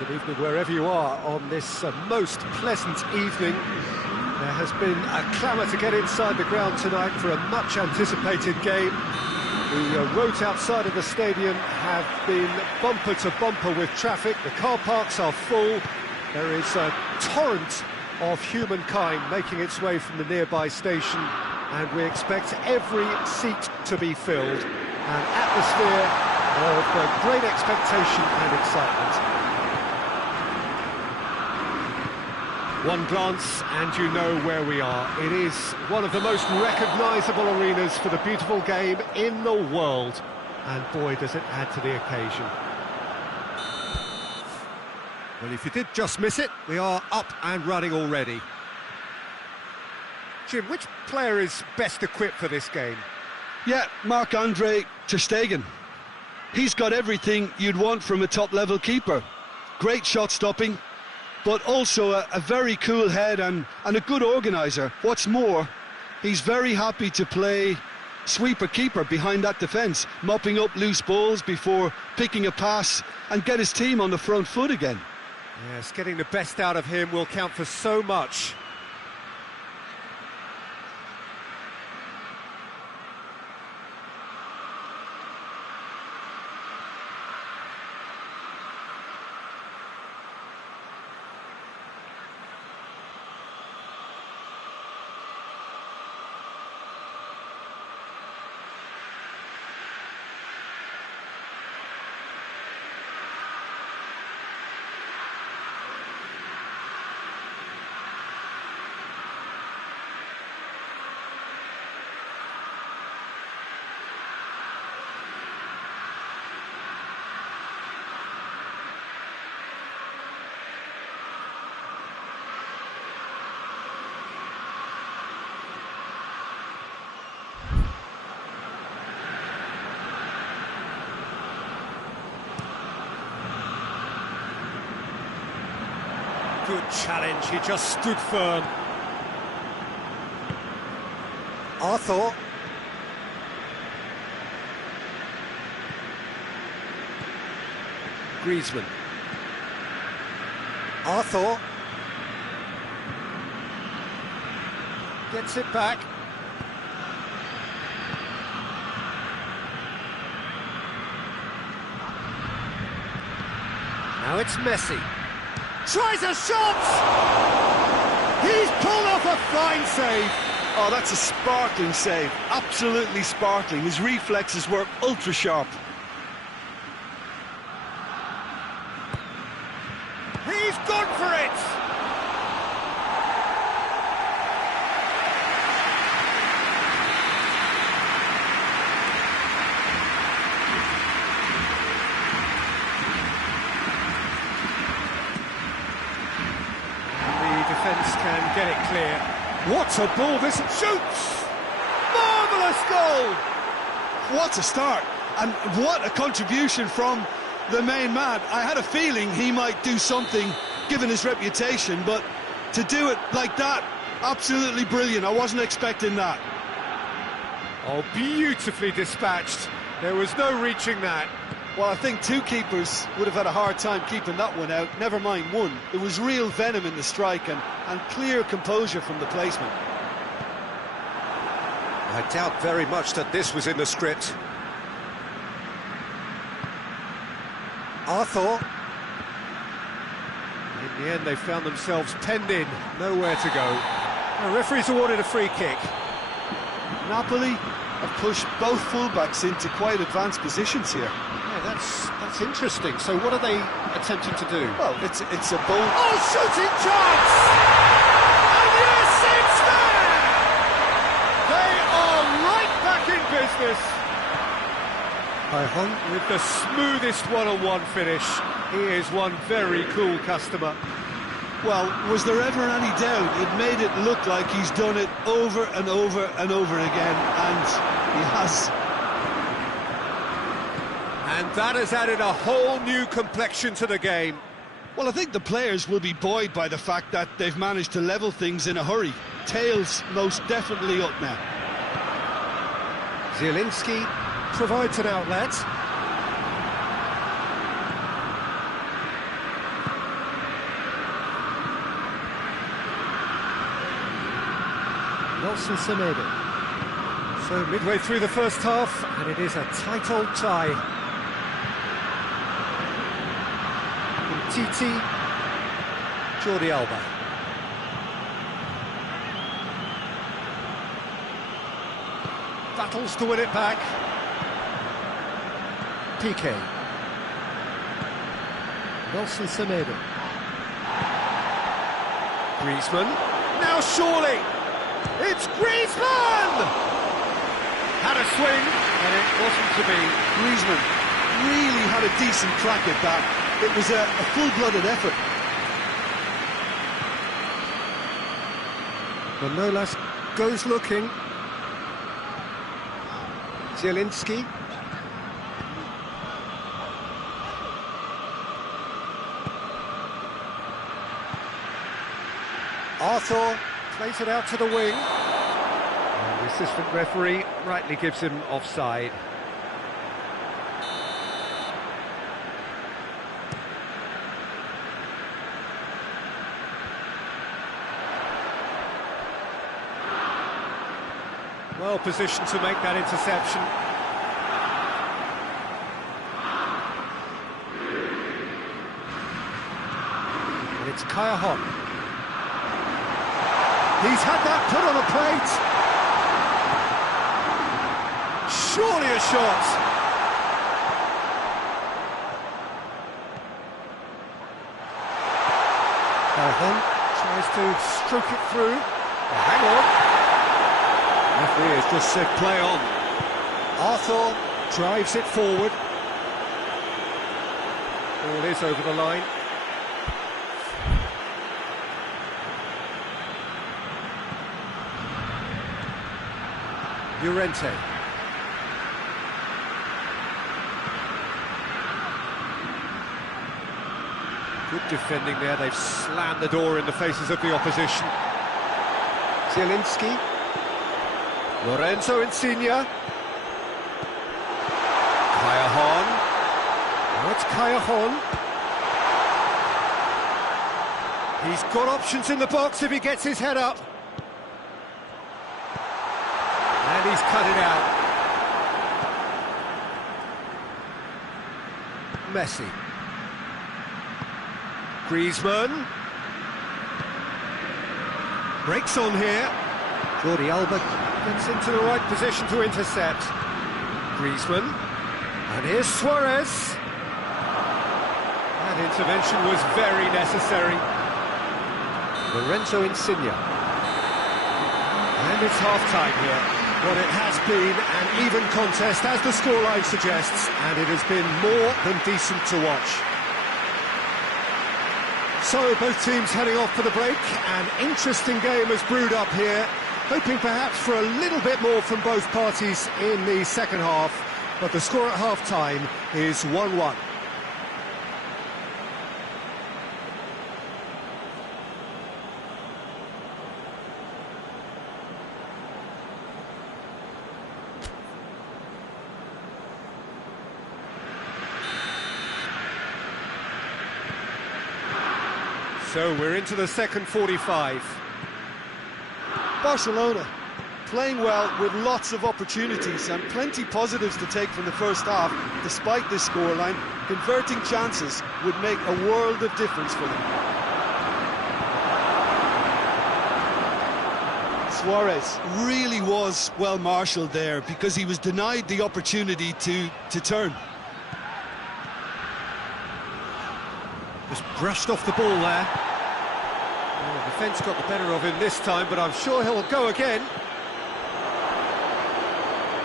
Good evening wherever you are on this most pleasant evening. There has been a clamour to get inside the ground tonight for a much anticipated game. The roads outside of the stadium have been bumper to bumper with traffic. The car parks are full. There is a torrent of humankind making its way from the nearby station, and we expect every seat to be filled. An atmosphere of great expectation and excitement. One glance and you know where we are. It is one of the most recognisable arenas for the beautiful game in the world. And boy, does it add to the occasion. Well, if you did just miss it, we are up and running already. Jim, which player is best equipped for this game? Yeah, Marc-Andre ter Stegen. He's got everything you'd want from a top-level keeper. Great shot-stopping, but also a very cool head and a good organiser. What's more, he's very happy to play sweeper-keeper behind that defence, mopping up loose balls before picking a pass and get his team on the front foot again. Yes, getting the best out of him will count for so much. Good challenge, he just stood firm. Arthur. Griezmann. Arthur. Gets it back. Now it's Messi. Tries a shot! He's pulled off a fine save. Oh, that's a sparkling save. Absolutely sparkling. His reflexes were ultra sharp. He's gone for it! Defence can get it clear. What a ball, this shoots! Marvellous goal! What a start, and what a contribution from the main man. I had a feeling he might do something, given his reputation, but to do it like that, absolutely brilliant. I wasn't expecting that. Oh, beautifully dispatched. There was no reaching that. Well, I think two keepers would have had a hard time keeping that one out, never mind one. There was real venom in the strike and clear composure from the placement. I doubt very much that this was in the script. Arthur. In the end, they found themselves penned in, nowhere to go. The referee's awarded a free kick. Napoli have pushed both fullbacks into quite advanced positions here. Yeah, that's interesting. So what are they attempting to do? Well, it's a bold... Oh, shooting chance! And yes, it's there! They are right back in business. With the smoothest one-on-one finish. He is one very cool customer. Well, was there ever any doubt? It made it look like he's done it over and over and over again, and he has. And that has added a whole new complexion to the game. Well, I think the players will be buoyed by the fact that they've managed to level things in a hurry. Tails most definitely up now. Zielinski provides an outlet. Nelson Semedo. So midway through the first half, and it is a tight old tie. Titi, Jordi Alba. Battles to win it back. PK. Nelson Semedo. Griezmann. Now surely! It's Griezmann! Had a swing, and it wasn't to be. Griezmann really had a decent crack at that. It was a full-blooded effort. Manolas goes looking. Zielinski. Arthur plays it out to the wing. And the assistant referee rightly gives him offside. Well positioned to make that interception. And it's Kaya. He's had that put on a plate. Surely a shot. Kaya tries to stroke it through. Oh, hang on. Referee has just said play on. Arthur drives it forward. Ball is over the line. Llorente. Good defending there. They've slammed the door in the faces of the opposition. Zielinski. Lorenzo Insigne. Callahan. Now it's Callahan. He's got options in the box if he gets his head up. And he's cut it out. Messi. Griezmann. Breaks on here. Jordi Alba gets into the right position to intercept. Griezmann. And here's Suarez. That intervention was very necessary. Lorenzo Insigne. And it's half-time here. What it has been an even contest, as the scoreline suggests, and it has been more than decent to watch. So, both teams heading off for the break. An interesting game has brewed up here, hoping perhaps for a little bit more from both parties in the second half, but the score at half-time is 1-1. So we're into the second 45. Barcelona playing well with lots of opportunities and plenty positives to take from the first half. Despite this scoreline, converting chances would make a world of difference for them. Suarez really was well marshalled there because he was denied the opportunity to turn. Just brushed off the ball there. Well, the defence got the better of him this time, but I'm sure he'll go again.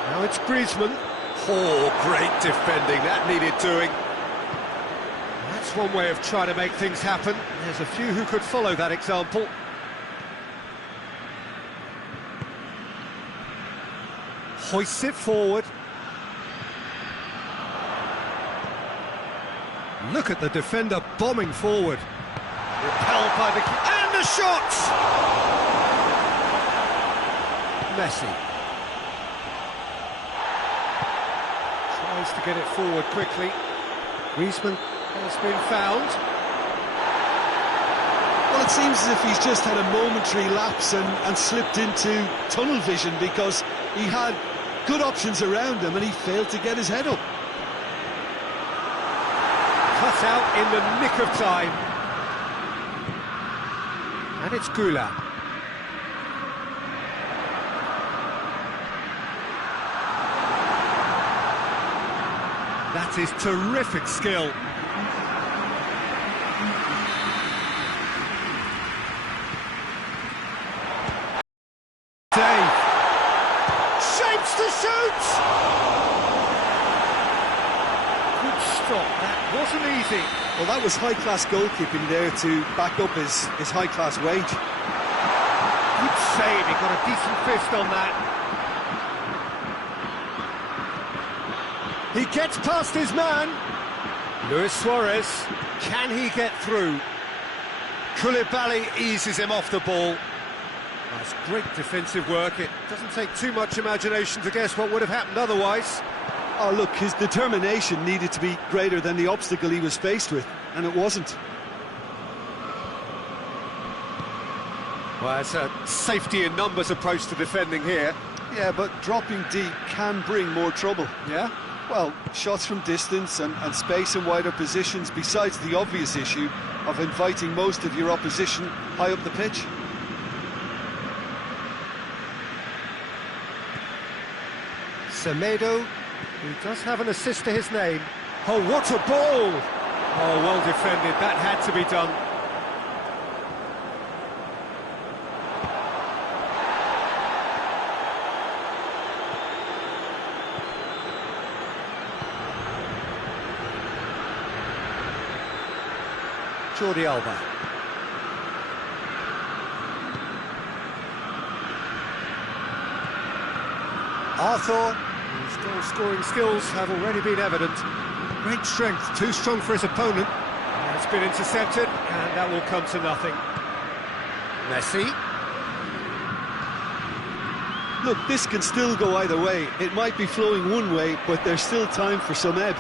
Now it's Griezmann. Oh, great defending, that needed doing. That's one way of trying to make things happen. There's a few who could follow that example. Hoists it forward. Look at the defender bombing forward. Repelled by the... And the shot! Messi. Tries to get it forward quickly. Griezmann has been found. Well, it seems as if he's just had a momentary lapse and slipped into tunnel vision, because he had good options around him and he failed to get his head up. Cut out in the nick of time. And it's Gula. That is terrific skill. Dave. Shapes to shoot! Good stop, that wasn't easy. Well, that was high-class goalkeeping there to back up his high-class wage. Good save, he got a decent fist on that. He gets past his man. Luis Suarez, can he get through? Koulibaly eases him off the ball. That's great defensive work. It doesn't take too much imagination to guess what would have happened otherwise. Oh, look, his determination needed to be greater than the obstacle he was faced with, and it wasn't. Well, it's a safety in numbers approach to defending here. Yeah, but dropping deep can bring more trouble. Yeah? Well, shots from distance and space in wider positions, besides the obvious issue of inviting most of your opposition high up the pitch. Semedo, who does have an assist to his name. Oh, what a ball! Oh, well defended, that had to be done. Jordi Alba. Arthur, whose goal-scoring skills have already been evident. Great strength, too strong for his opponent. It's been intercepted, and that will come to nothing. Messi. Look, this can still go either way. It might be flowing one way, but there's still time for some ebb.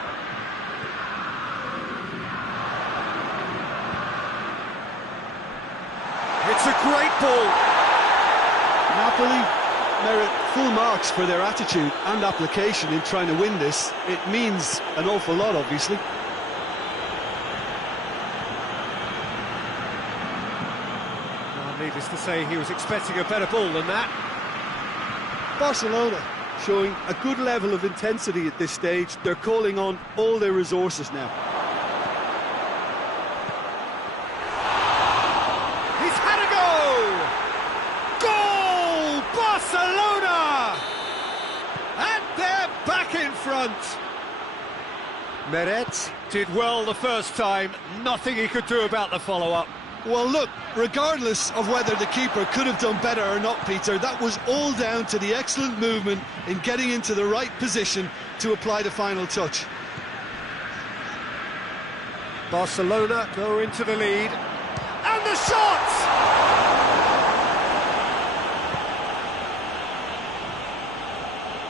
It's a great ball. Napoli merit full marks for their attitude and application in trying to win this. It means an awful lot, obviously. Well, needless to say, he was expecting a better ball than that. Barcelona showing a good level of intensity at this stage. They're calling on all their resources now. He's had a go! Goal! Barcelona! And they're back in front. Meret did well the first time. Nothing he could do about the follow-up. Well, look, regardless of whether the keeper could have done better or not, Peter, that was all down to the excellent movement in getting into the right position to apply the final touch. Barcelona go into the lead. And the shot!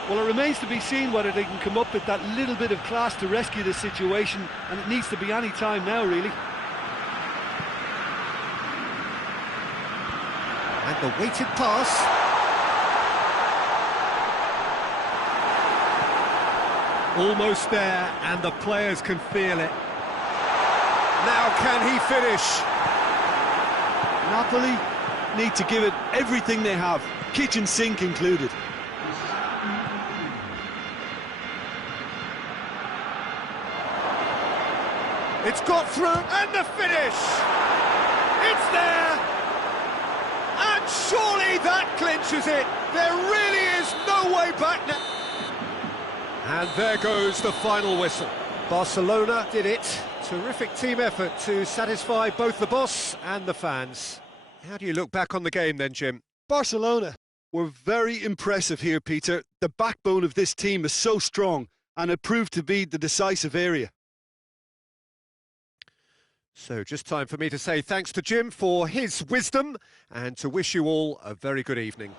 Well, it remains to be seen whether they can come up with that little bit of class to rescue the situation, and it needs to be any time now, really. And the weighted pass. Almost there, and the players can feel it. Now can he finish? Napoli need to give it everything they have, kitchen sink included. It's got through, and the finish! It's there! And surely that clinches it! There really is no way back now! And there goes the final whistle. Barcelona did it. Terrific team effort to satisfy both the boss and the fans. How do you look back on the game then, Jim? Barcelona were very impressive here, Peter. The backbone of this team is so strong, and it proved to be the decisive area. So just time for me to say thanks to Jim for his wisdom and to wish you all a very good evening.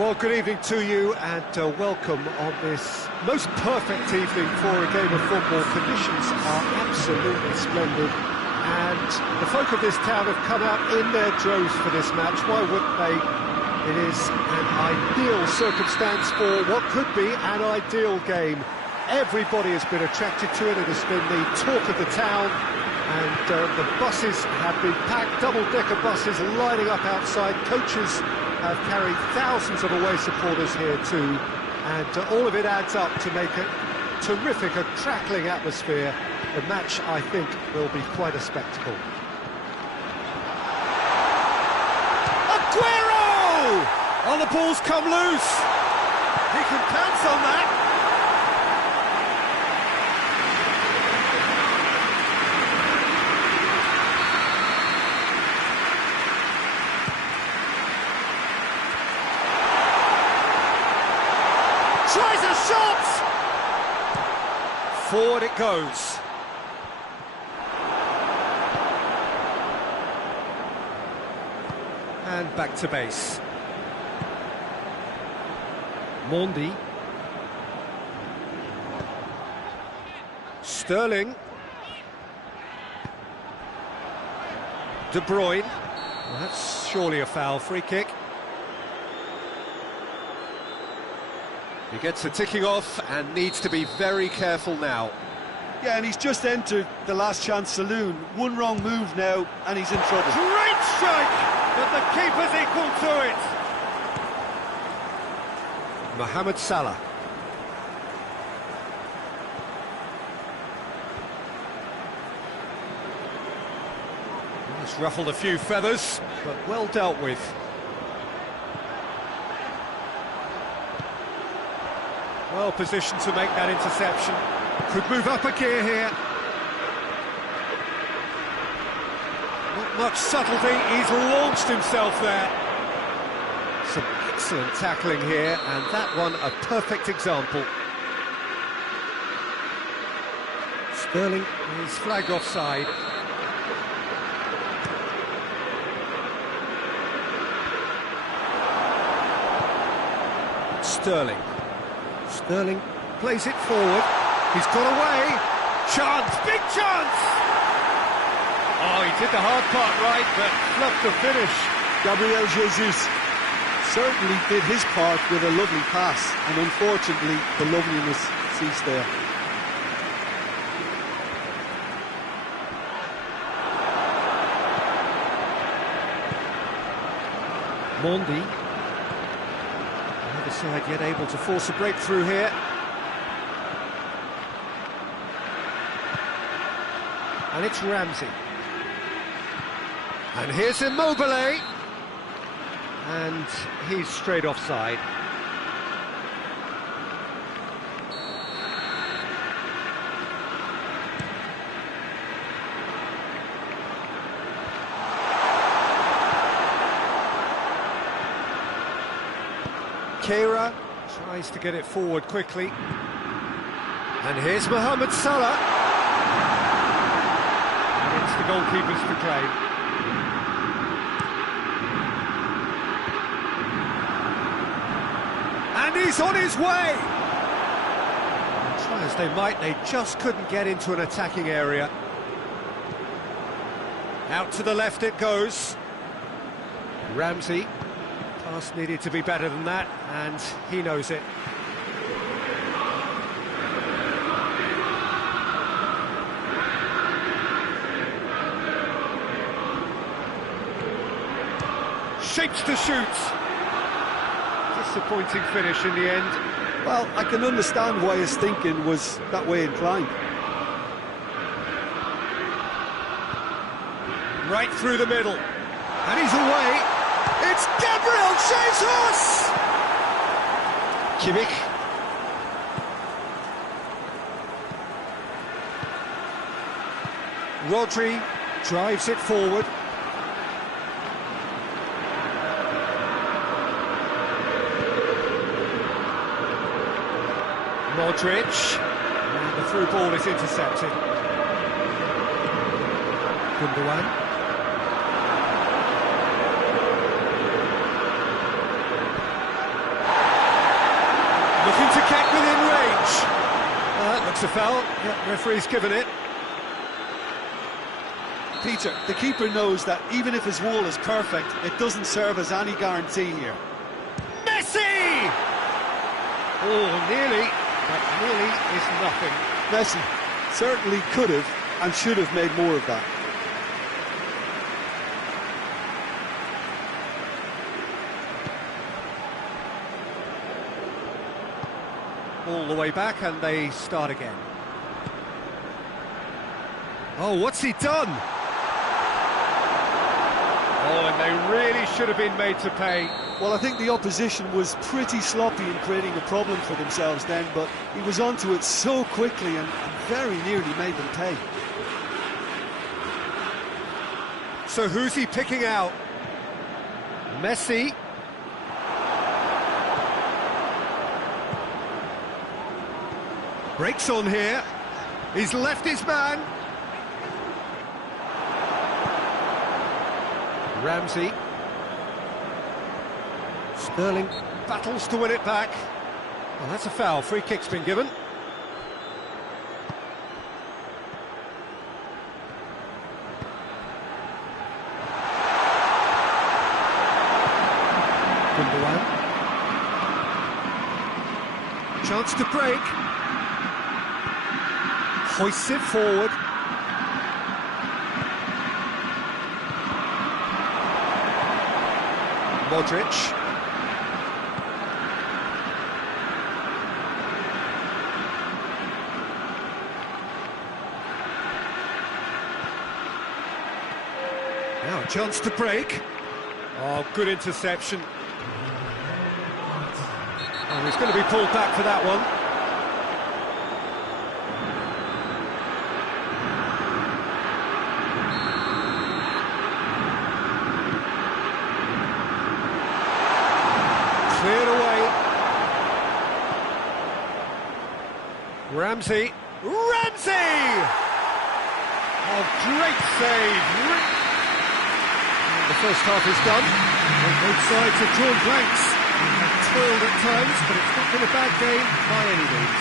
Well, good evening to you and welcome on this most perfect evening for a game of football. Conditions are absolutely splendid and the folk of this town have come out in their droves for this match. Why wouldn't they? It is an ideal circumstance for what could be an ideal game. Everybody has been attracted to it. It has been the talk of the town and the buses have been packed, double-decker buses lining up outside. Coaches have carried thousands of away supporters here too, and all of it adds up to make a terrific, a crackling atmosphere. The match, I think, will be quite a spectacle. Aguero! Oh, the ball's come loose. He can pounce on that. Tries a shot! Forward it goes. And back to base. Mondi. Sterling. De Bruyne. Well, that's surely a foul. Free kick. He gets the ticking off and needs to be very careful now. Yeah, and he's just entered the last chance saloon. One wrong move now, and he's in trouble. Great strike, but the keeper's equal to it. Mohamed Salah. It's ruffled a few feathers, but well dealt with. Well positioned to make that interception. Could move up a gear here. Not much subtlety, he's launched himself there. Some excellent tackling here, and that one a perfect example. Sterling is flagged offside. Sterling plays it forward. He's got away. Chance, big chance! Oh, he did the hard part right, but fluffed the finish. Gabriel Jesus certainly did his part with a lovely pass, and unfortunately the loveliness ceased there. Mondi. Neither side yet able to force a breakthrough here. And it's Ramsey. And here's Immobile. And he's straight offside. Keira tries to get it forward quickly. And here's Mohamed Salah. And it's the goalkeepers to claim. And he's on his way! Try as they might, they just couldn't get into an attacking area. Out to the left it goes. Ramsey. Pass needed to be better than that, and he knows it. Shapes to shoot. Disappointing finish in the end. Well, I can understand why his thinking was that way inclined. Right through the middle. And he's away. It's Gabriel Jesus! Kimmich. Rodri drives it forward. Modric. And the through ball is intercepted. Gundogan. Looks a foul. Yeah, referee's given it. Peter, the keeper knows that even if his wall is perfect, it doesn't serve as any guarantee here. Messi! Oh, nearly, but nearly is nothing. Messi certainly could have and should have made more of that. All the way back and they start again. Oh, what's he done? Oh, and they really should have been made to pay. Well, I think the opposition was pretty sloppy in creating a problem for themselves then, but he was onto it so quickly and very nearly made them pay. So who's he picking out? Messi. Breaks on here. He's left his man. Ramsey. Sterling battles to win it back. Well, that's a foul. Free kick's been given. Gundogan. Chance to break. Hoists it forward. Modric. Now a chance to break. Oh, good interception. Oh, he's going to be pulled back for that one. Cleared away. Ramsey. Ramsey! Oh, great save. And the first half is done. And both sides have drawn blanks. They have toiled at times, but it's not been a bad game by any means.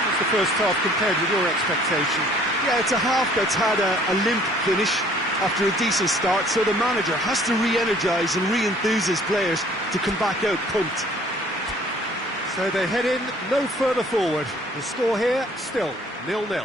What's the first half compared with your expectation? Yeah, it's a half that's had a limp finish after a decent start, so the manager has to re-energise and re-enthuse his players to come back out pumped. So they head in no further forward. The score here, still 0-0.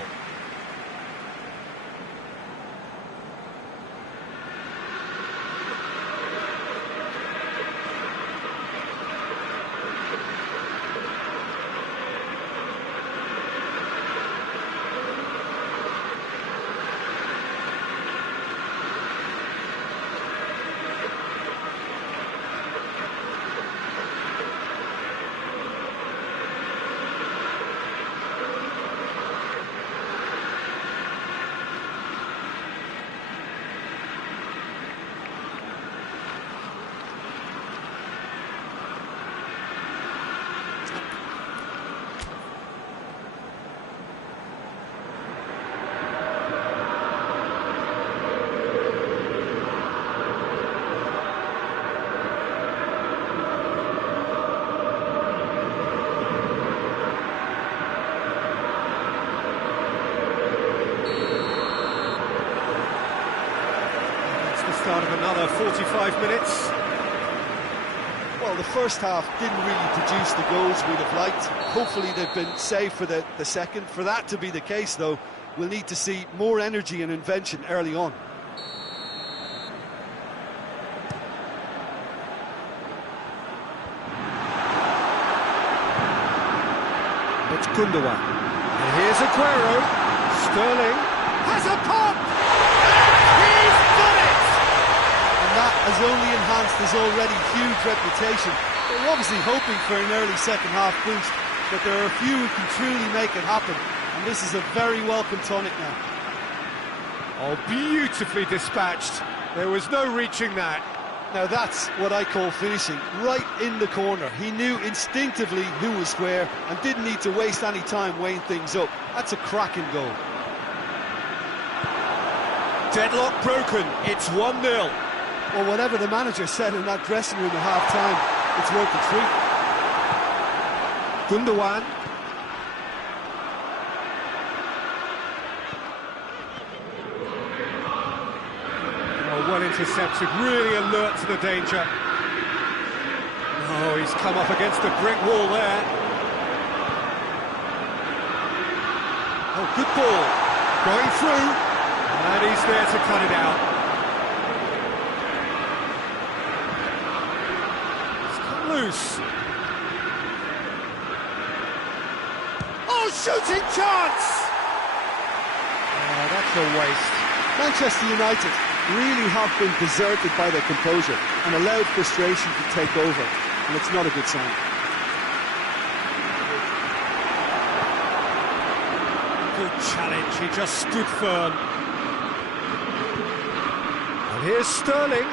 Start of another 45 minutes. Well, the first half didn't really produce the goals we'd have liked. Hopefully they've been saved for the second. For that to be the case, though, we'll need to see more energy and invention early on. It's Gundogan. And here's Aguero. Sterling has a pop! He's done it! And that has only enhanced his already huge reputation. They're obviously hoping for an early second half boost, but there are a few who can truly make it happen, and this is a very welcome tonic now. Oh, beautifully dispatched. There was no reaching that. Now that's what I call finishing, right in the corner. He knew instinctively who was where and didn't need to waste any time weighing things up. That's a cracking goal. Deadlock broken, it's 1-0. Well, whatever the manager said in that dressing room at half-time, it's worth the treat. Gundogan. Oh, well intercepted, really alert to the danger. Oh, he's come up against a brick wall there. Oh, good ball. Going through. And he's there to cut it out. It's come loose. Oh, shooting chance! Oh, that's a waste. Manchester United really have been deserted by their composure and allowed frustration to take over, and it's not a good sign. Good challenge, he just stood firm. And here's Sterling.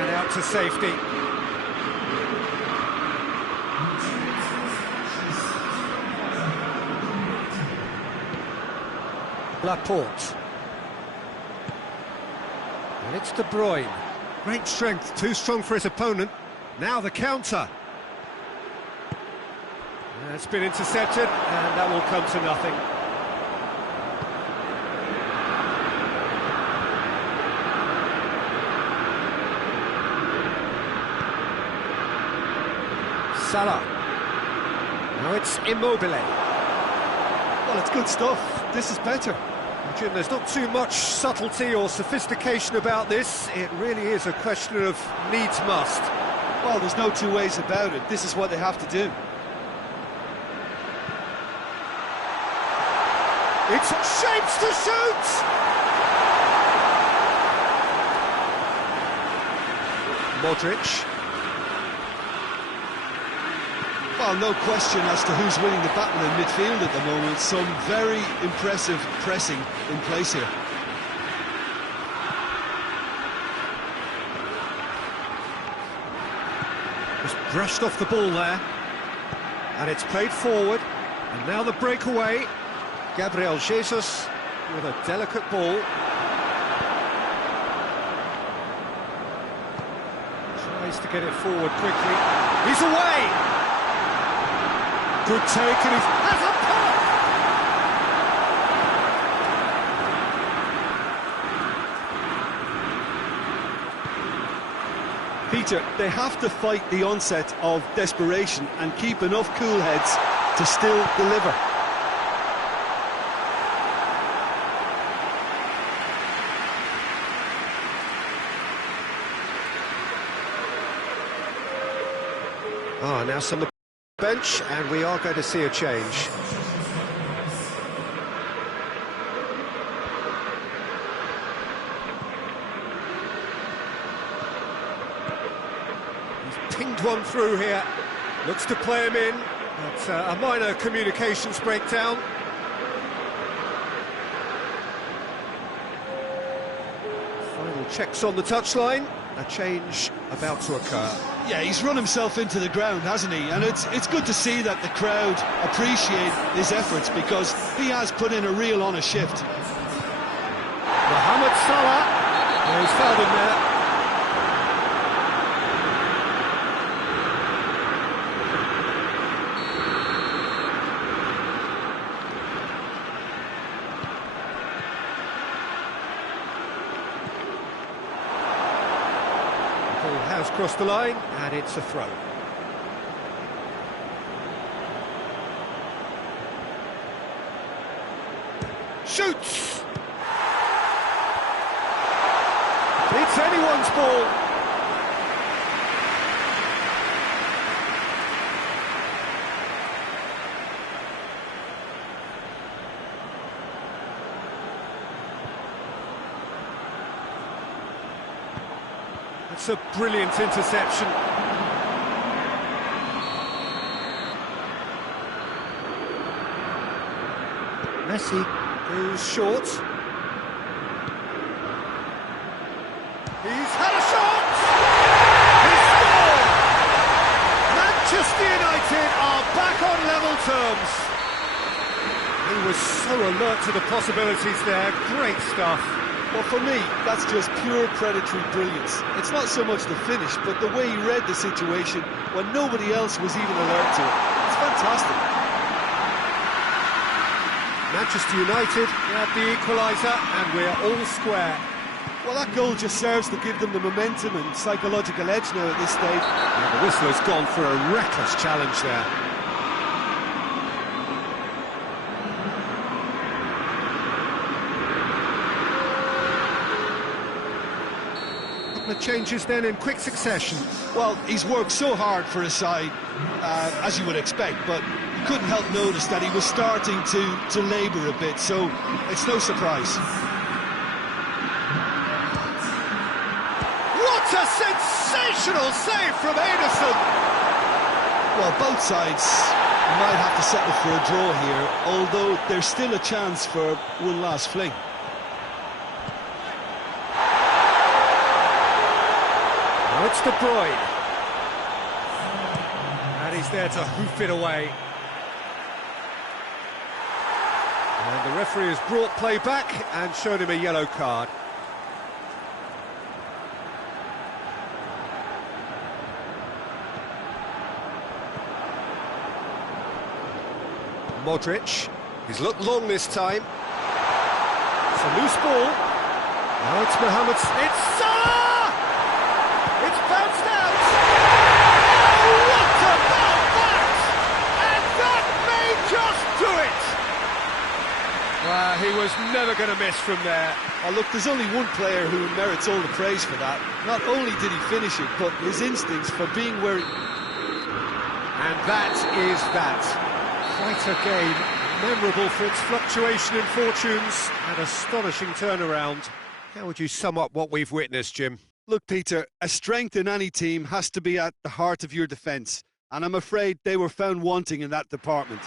And out to safety. Laporte. And it's De Bruyne. Great strength, too strong for his opponent. Now the counter. It's been intercepted, and that will come to nothing. Salah. Now it's Immobile. Well, it's good stuff. This is better. Jim, there's not too much subtlety or sophistication about this. It really is a question of needs must. Well, there's no two ways about it. This is what they have to do. It's shapes to shoot! Modric. Well, no question as to who's winning the battle in midfield at the moment. Some very impressive pressing in place here. Just brushed off the ball there. And it's played forward. And now the breakaway. Gabriel Jesus with a delicate ball. Tries to get it forward quickly. He's away! Good take, and he's has a pop! Peter, they have to fight the onset of desperation and keep enough cool heads to still deliver. Now some of the bench, and we are going to see a change. He's pinged one through here. Looks to play him in. But a minor communications breakdown. Final checks on the touchline. A change about to occur. Yeah, he's run himself into the ground, hasn't he? And it's good to see that the crowd appreciate his efforts, because he has put in a real honest shift. Mohamed Salah. Oh, he's fouled him there. Has crossed the line, and it's a throw. Shoots! It's anyone's ball. It's a brilliant interception. Messi goes short. He's had a shot! He's scored! Manchester United are back on level terms. He was so alert to the possibilities there. Great stuff. Well, for me, that's just pure predatory brilliance. It's not so much the finish, but the way he read the situation when nobody else was even alert to it. It's fantastic. Manchester United have the equaliser, and we're all square. Well, that goal just serves to give them the momentum and psychological edge now at this stage. And the whistle has gone for a reckless challenge there. The changes then in quick succession. Well, he's worked so hard for his side, as you would expect, but you couldn't help notice that he was starting to labour a bit, so it's no surprise. What a sensational save from Ederson! Well, both sides might have to settle for a draw here, although there's still a chance for one last fling. Now it's De Bruyne. And he's there to hoof it away. And the referee has brought play back and shown him a yellow card. Modric, he's looked long this time. It's a loose ball. Now it's Mohamed. It's Salah! It's bounced out! Oh, what about that? And that may just do it! Well, he was never going to miss from there. Oh, look, there's only one player who merits all the praise for that. Not only did he finish it, but his instincts for being where he... And that is that. Quite a game, memorable for its fluctuation in fortunes and astonishing turnaround. How would you sum up what we've witnessed, Jim? Look, Peter, a strength in any team has to be at the heart of your defence, and I'm afraid they were found wanting in that department.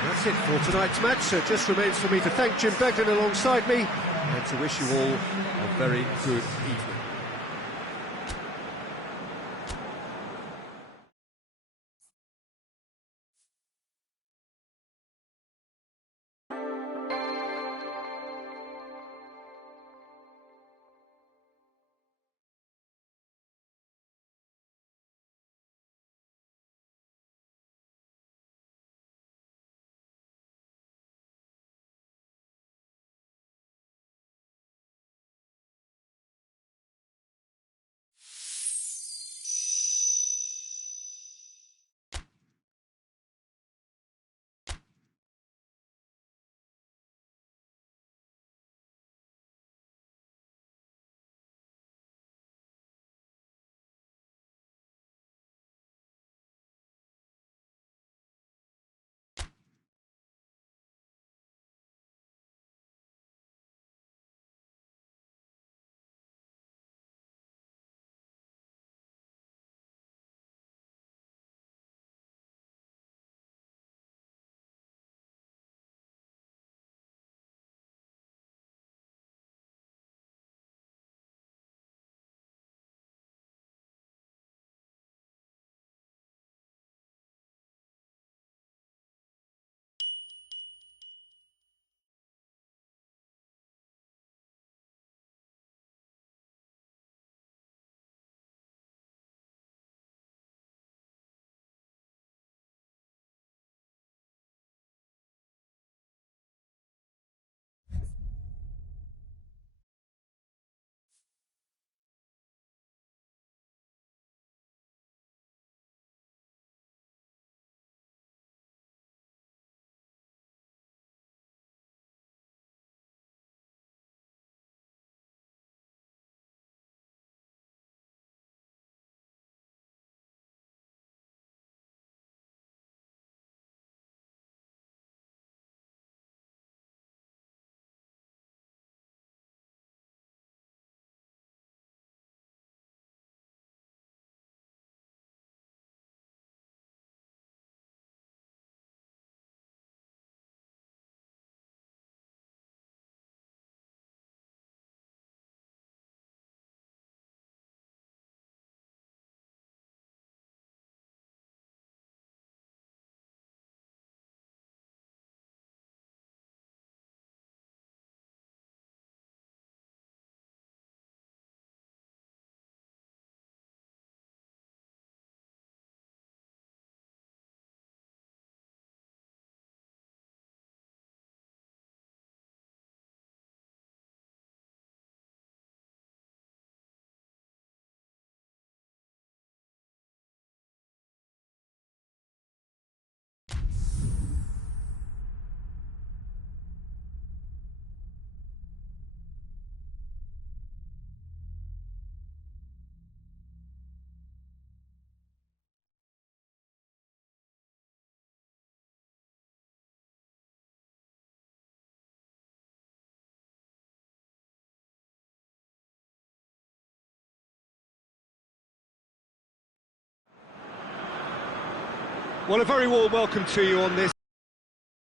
And that's it for tonight's match, so it just remains for me to thank Jim Beglin alongside me and to wish you all a very good evening. Well, a very warm welcome to you on this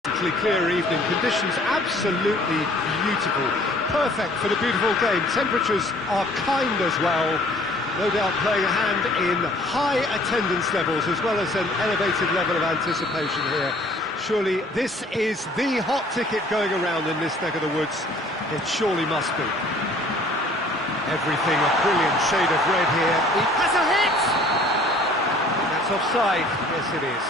clear evening. Conditions absolutely beautiful. Perfect for the beautiful game. Temperatures are kind as well. No doubt playing a hand in high attendance levels as well as an elevated level of anticipation here. Surely this is the hot ticket going around in this neck of the woods. It surely must be. Everything a brilliant shade of red here. He has a hit! That's offside. Yes, it is.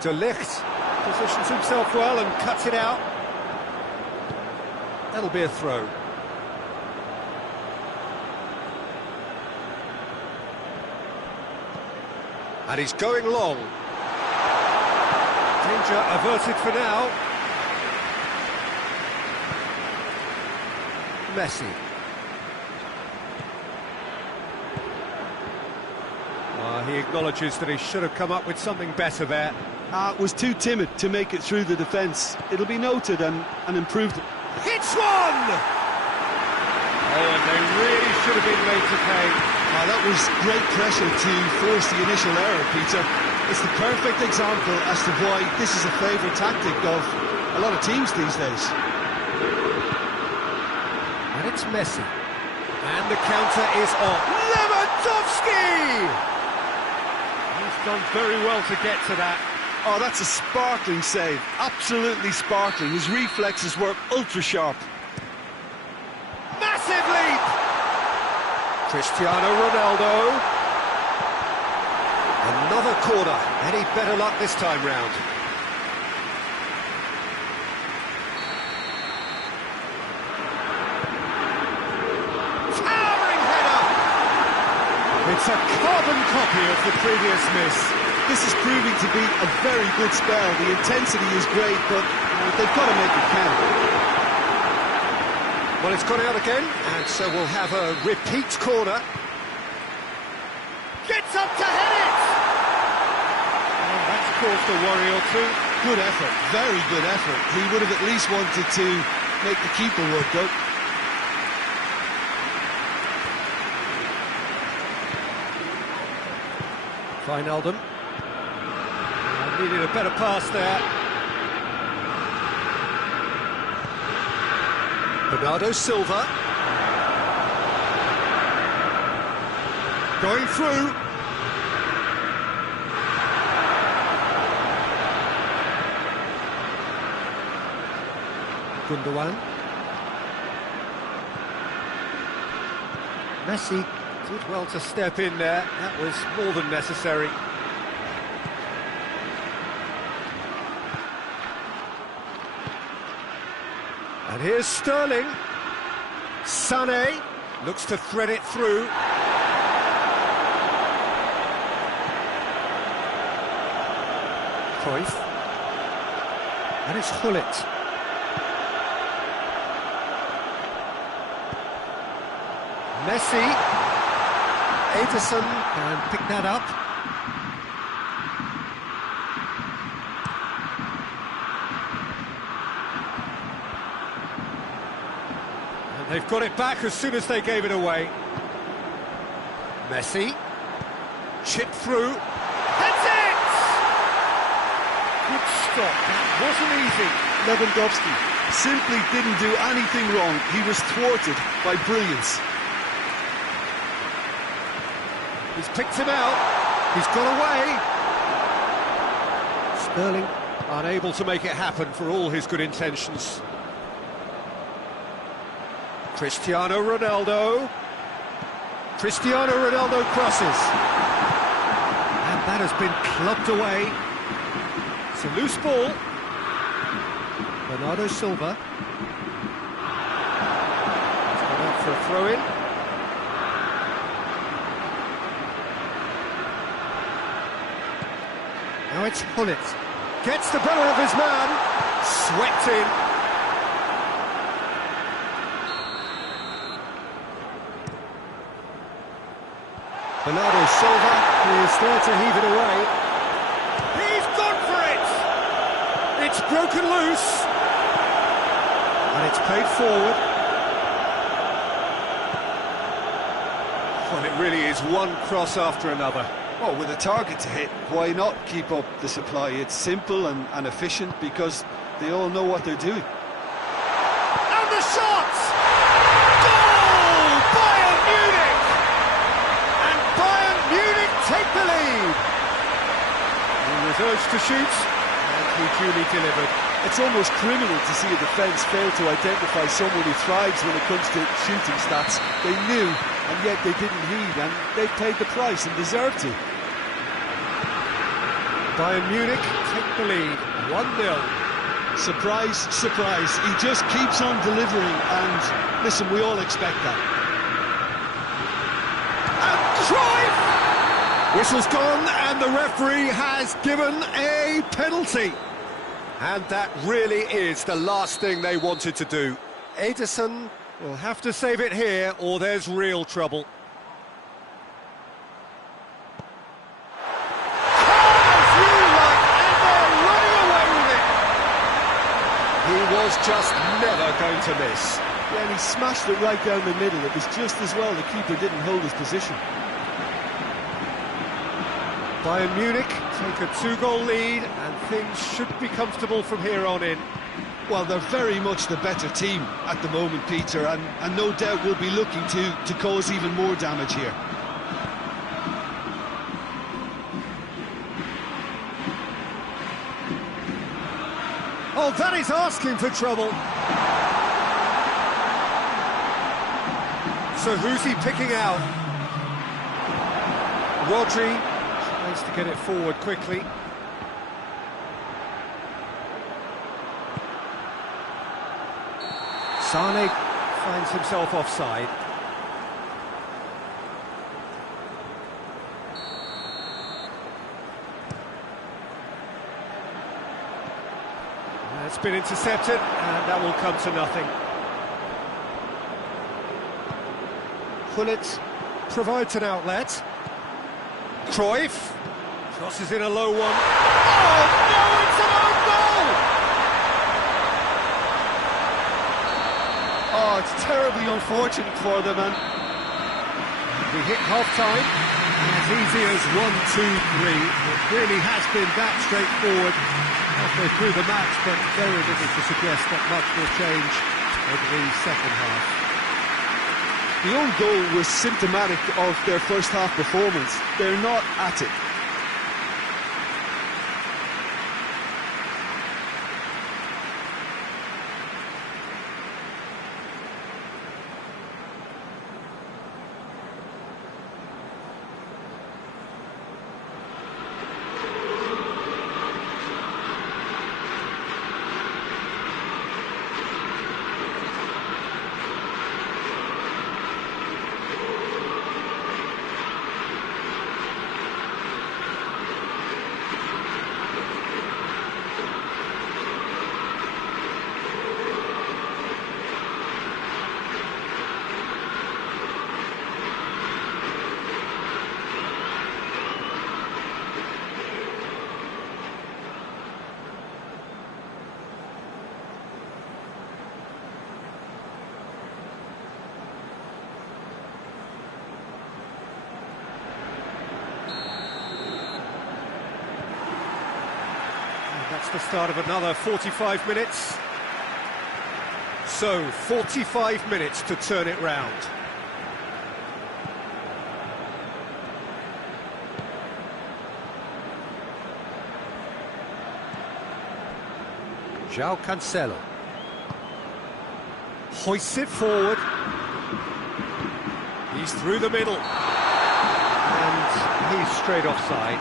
De Ligt positions himself well and cuts it out. That'll be a throw. And he's going long. Danger averted for now. Messi. He acknowledges that he should have come up with something better there. Was too timid to make it through the defence. It'll be noted and improved. Hits one! Oh, and they really should have been made to pay. That was great pressure to force the initial error, Peter. It's the perfect example as to why this is a favourite tactic of a lot of teams these days. And it's Messi. And the counter is on. Lewandowski! He's done very well to get to that. Oh, that's a sparkling save. Absolutely sparkling. His reflexes were ultra-sharp. Massive leap! Cristiano Ronaldo. Another corner. Any better luck this time round? Towering header! It's a carbon copy of the previous miss. This is proving to be a very good spell. The intensity is great, but they've got to make it count. Well, it's gone out again, and so we'll have a repeat corner. Gets up to hit it! And that's caused a worry or two. Good effort, very good effort. He would have at least wanted to make the keeper work, though. Wijnaldum. Needed a better pass there. Bernardo Silva. Going through. Gundogan. Messi did well to step in there. That was more than necessary. And here's Sterling. Sané looks to thread it through. Cruyff. And it's Hullet. Messi. Ederson can pick that up. They've got it back as soon as they gave it away. Messi. Chip through. That's it! Good stop. That wasn't easy. Lewandowski simply didn't do anything wrong. He was thwarted by brilliance. He's picked him out. He's got away. Sterling Unable to make it happen for all his good intentions. Cristiano Ronaldo. Cristiano Ronaldo crosses. And that has been clubbed away. It's a loose ball. Bernardo Silva. It's gone out for a throw-in. Now it's Hullet. Gets the better of his man. Swept in. Bernardo Silva is there to heave it away. He's gone for it! It's broken loose. And it's played forward. Well, it really is one cross after another. Well, with a target to hit, why not keep up the supply? It's simple and efficient because they all know what they're doing. And the shot! Goal! Bayern Munich! And Bayern Munich take the lead. He was urged to shoot, and he duly delivered. It's almost criminal to see a defence fail to identify someone who thrives when it comes to shooting stats. They knew, and yet they didn't heed, and they paid the price and deserved to. Bayern Munich take the lead, 1-0. Surprise, surprise, he just keeps on delivering, and listen, we all expect that. And Cruyff! Whistle's gone, and the referee has given a penalty. And that really is the last thing they wanted to do. Ederson will have to save it here, or there's real trouble. He was just never going to miss. Yeah, and he smashed it right down the middle. It was just as well the keeper didn't hold his position. Bayern Munich take a 2-goal lead, and things should be comfortable from here on in. Well, they're very much the better team at the moment, Peter, and no doubt will be looking to cause even more damage here. Oh, that is asking for trouble. So who's he picking out? Rodri tries to get it forward quickly. Sane finds himself offside. It's been intercepted, and that will come to nothing. Hullet provides an outlet. Cruyff crosses in a low one. Oh no, it's an own goal! Oh, it's terribly unfortunate for them, and we hit half-time, as easy as 1-2-3. It really has been that straightforward halfway through the match, but very little to suggest that much will change over the second half. the own goal was symptomatic of their first half performance. They're not at it. That's the start of another 45 minutes. So, 45 minutes to turn it round. João Cancelo. Hoists it forward. He's through the middle. And he's straight offside.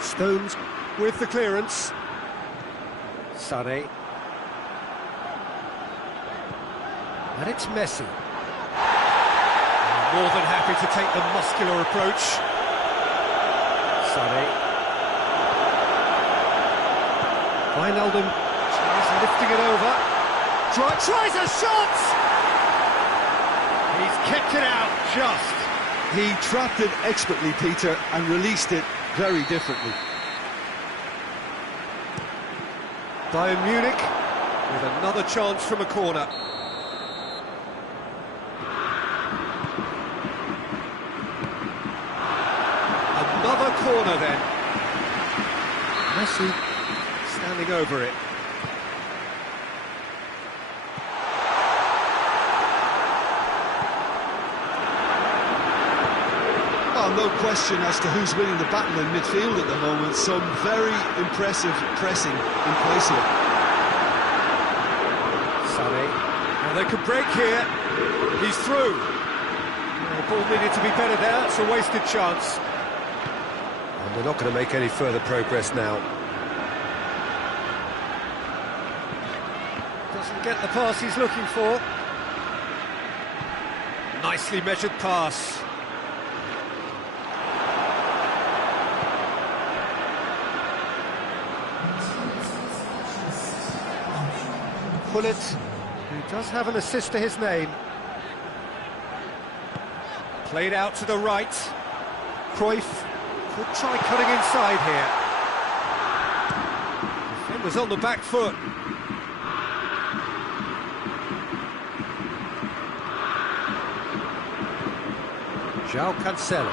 Stones with the clearance. Sané. And it's Messi. More than happy to take the muscular approach. Sané. Wijnaldum tries lifting it over. Tries a shot! He's kept it out just. He trapped it expertly, Peter, and released it very differently. Bayern Munich with another chance from a corner. Another corner then. Messi standing over it. Well, no question as to who's winning the battle in midfield at the moment. Some very impressive pressing in place here. Sané. Well, they could break here. He's through. The ball needed to be better there. It's a wasted chance. And they're not going to make any further progress now. Doesn't get the pass he's looking for. Nicely measured pass. Pullet, who does have an assist to his name. Played out to the right. Cruyff could try cutting inside here. Defender's on the back foot. João Cancelo.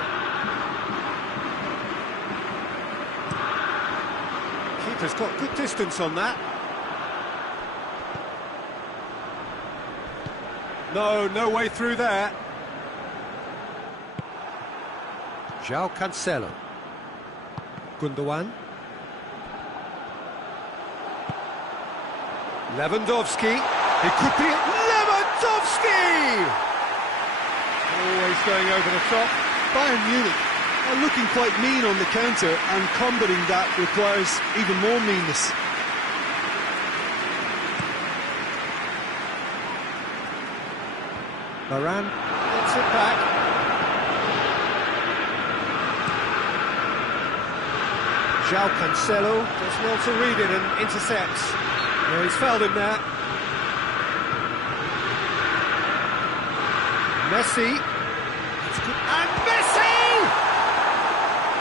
Keeper's got good distance on that. No way through there. João Cancelo. Gundogan. Lewandowski. It could be Lewandowski! Always going over the top. Bayern Munich are looking quite mean on the counter, and combating that requires even more meanness. Varane gets it back. João Cancelo does well to read it and intercepts. Yeah, he's fouled him there. Messi. And Messi!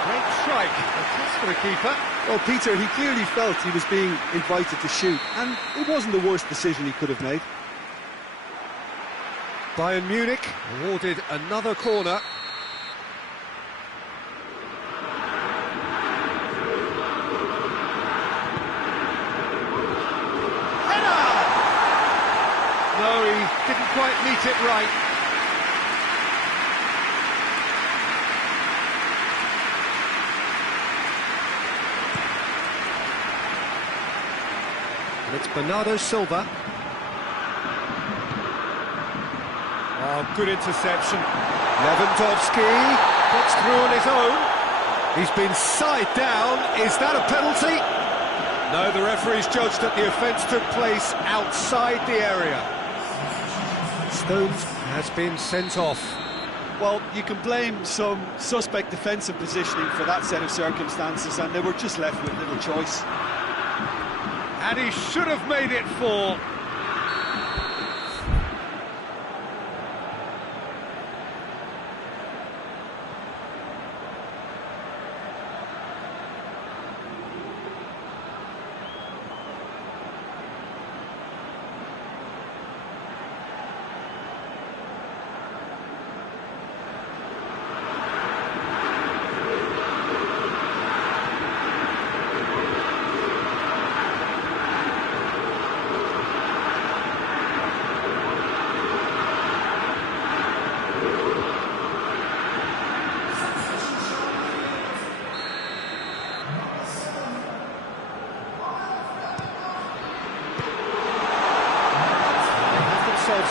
Great strike. A test for the keeper. Well, Peter, he clearly felt he was being invited to shoot, and it wasn't the worst decision he could have made. Bayern Munich awarded another corner. Header! No, he didn't quite meet it right. And it's Bernardo Silva. Oh, good interception. Lewandowski gets through on his own. He's been side down. Is that a penalty? No, the referee's judged that the offence took place outside the area. Stones has been sent off. Well, you can blame some suspect defensive positioning for that set of circumstances, and they were just left with little choice. And he should have made it 4.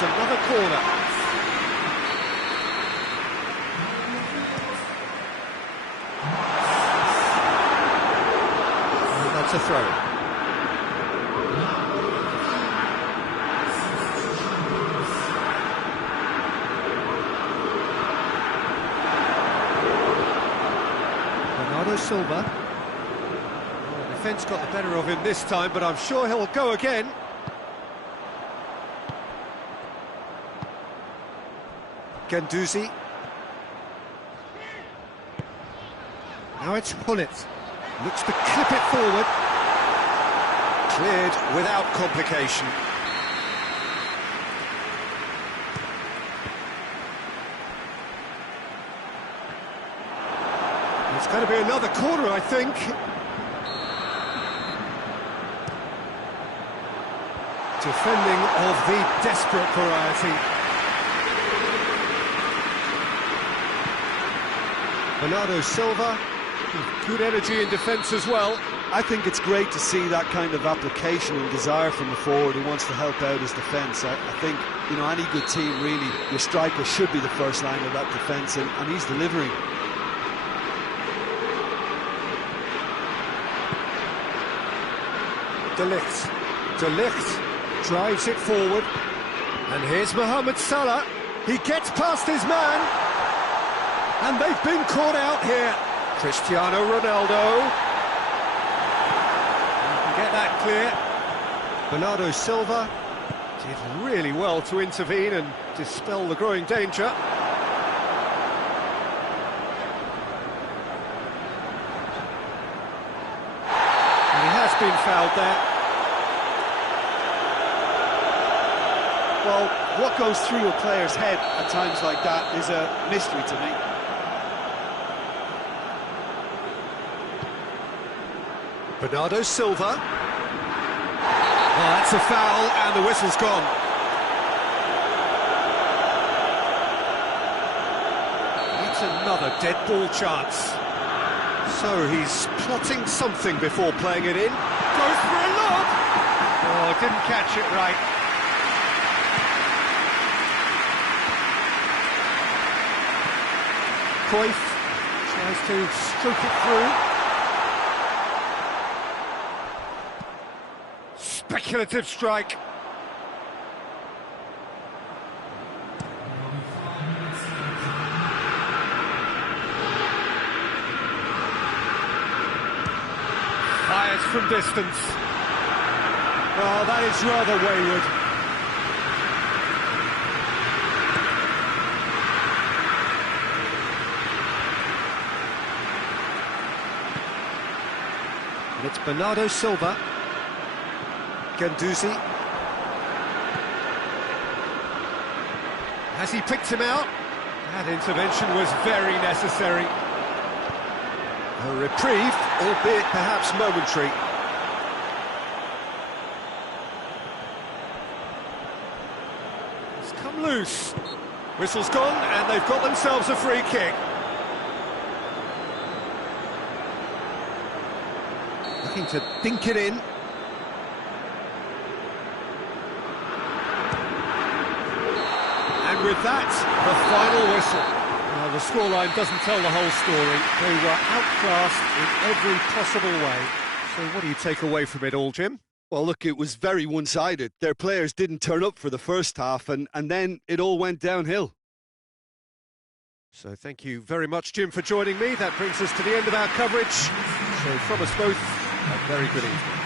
it's another corner. And that's a throw. Silva. Oh, the defence got the better of him this time, but I'm sure he'll go again. Guendouzi. Now it's Hullet. Looks to clip it forward. Cleared without complication. It's going to be another corner, I think. Defending of the desperate variety. Bernardo Silva, good energy in defence as well. I think it's great to see that kind of application and desire from a forward who wants to help out his defence. I think, you know, any good team, really, your striker should be the first line of that defence, and he's delivering. De Ligt drives it forward, and here's Mohamed Salah. He gets past his man, and they've been caught out here. Cristiano Ronaldo. You can get that clear. Bernardo Silva did really well to intervene and dispel the growing danger. And he has been fouled there. Well, what goes through a player's head at times like that is a mystery to me. Bernardo Silva. Oh, that's a foul, and the whistle's gone. It's another dead ball chance. So he's plotting something before playing it in. Goes for a lob. Oh, didn't catch it right. Cruyff tries to stroke it through. Speculative strike. Fires from distance. Oh, that is rather wayward. And it's Bernardo Silva. Guendouzi. Has he picked him out? That intervention was very necessary. A reprieve, albeit perhaps momentary. It's come loose. Whistle's gone, and they've got themselves a free kick. Looking to dink it in. And with that, the final whistle. Now, the scoreline doesn't tell the whole story. They were outclassed in every possible way. So what do you take away from it all, Jim? Well, look, it was very one-sided. Their players didn't turn up for the first half, and then it all went downhill. So thank you very much, Jim, for joining me. That brings us to the end of our coverage. So from us both, a very good evening.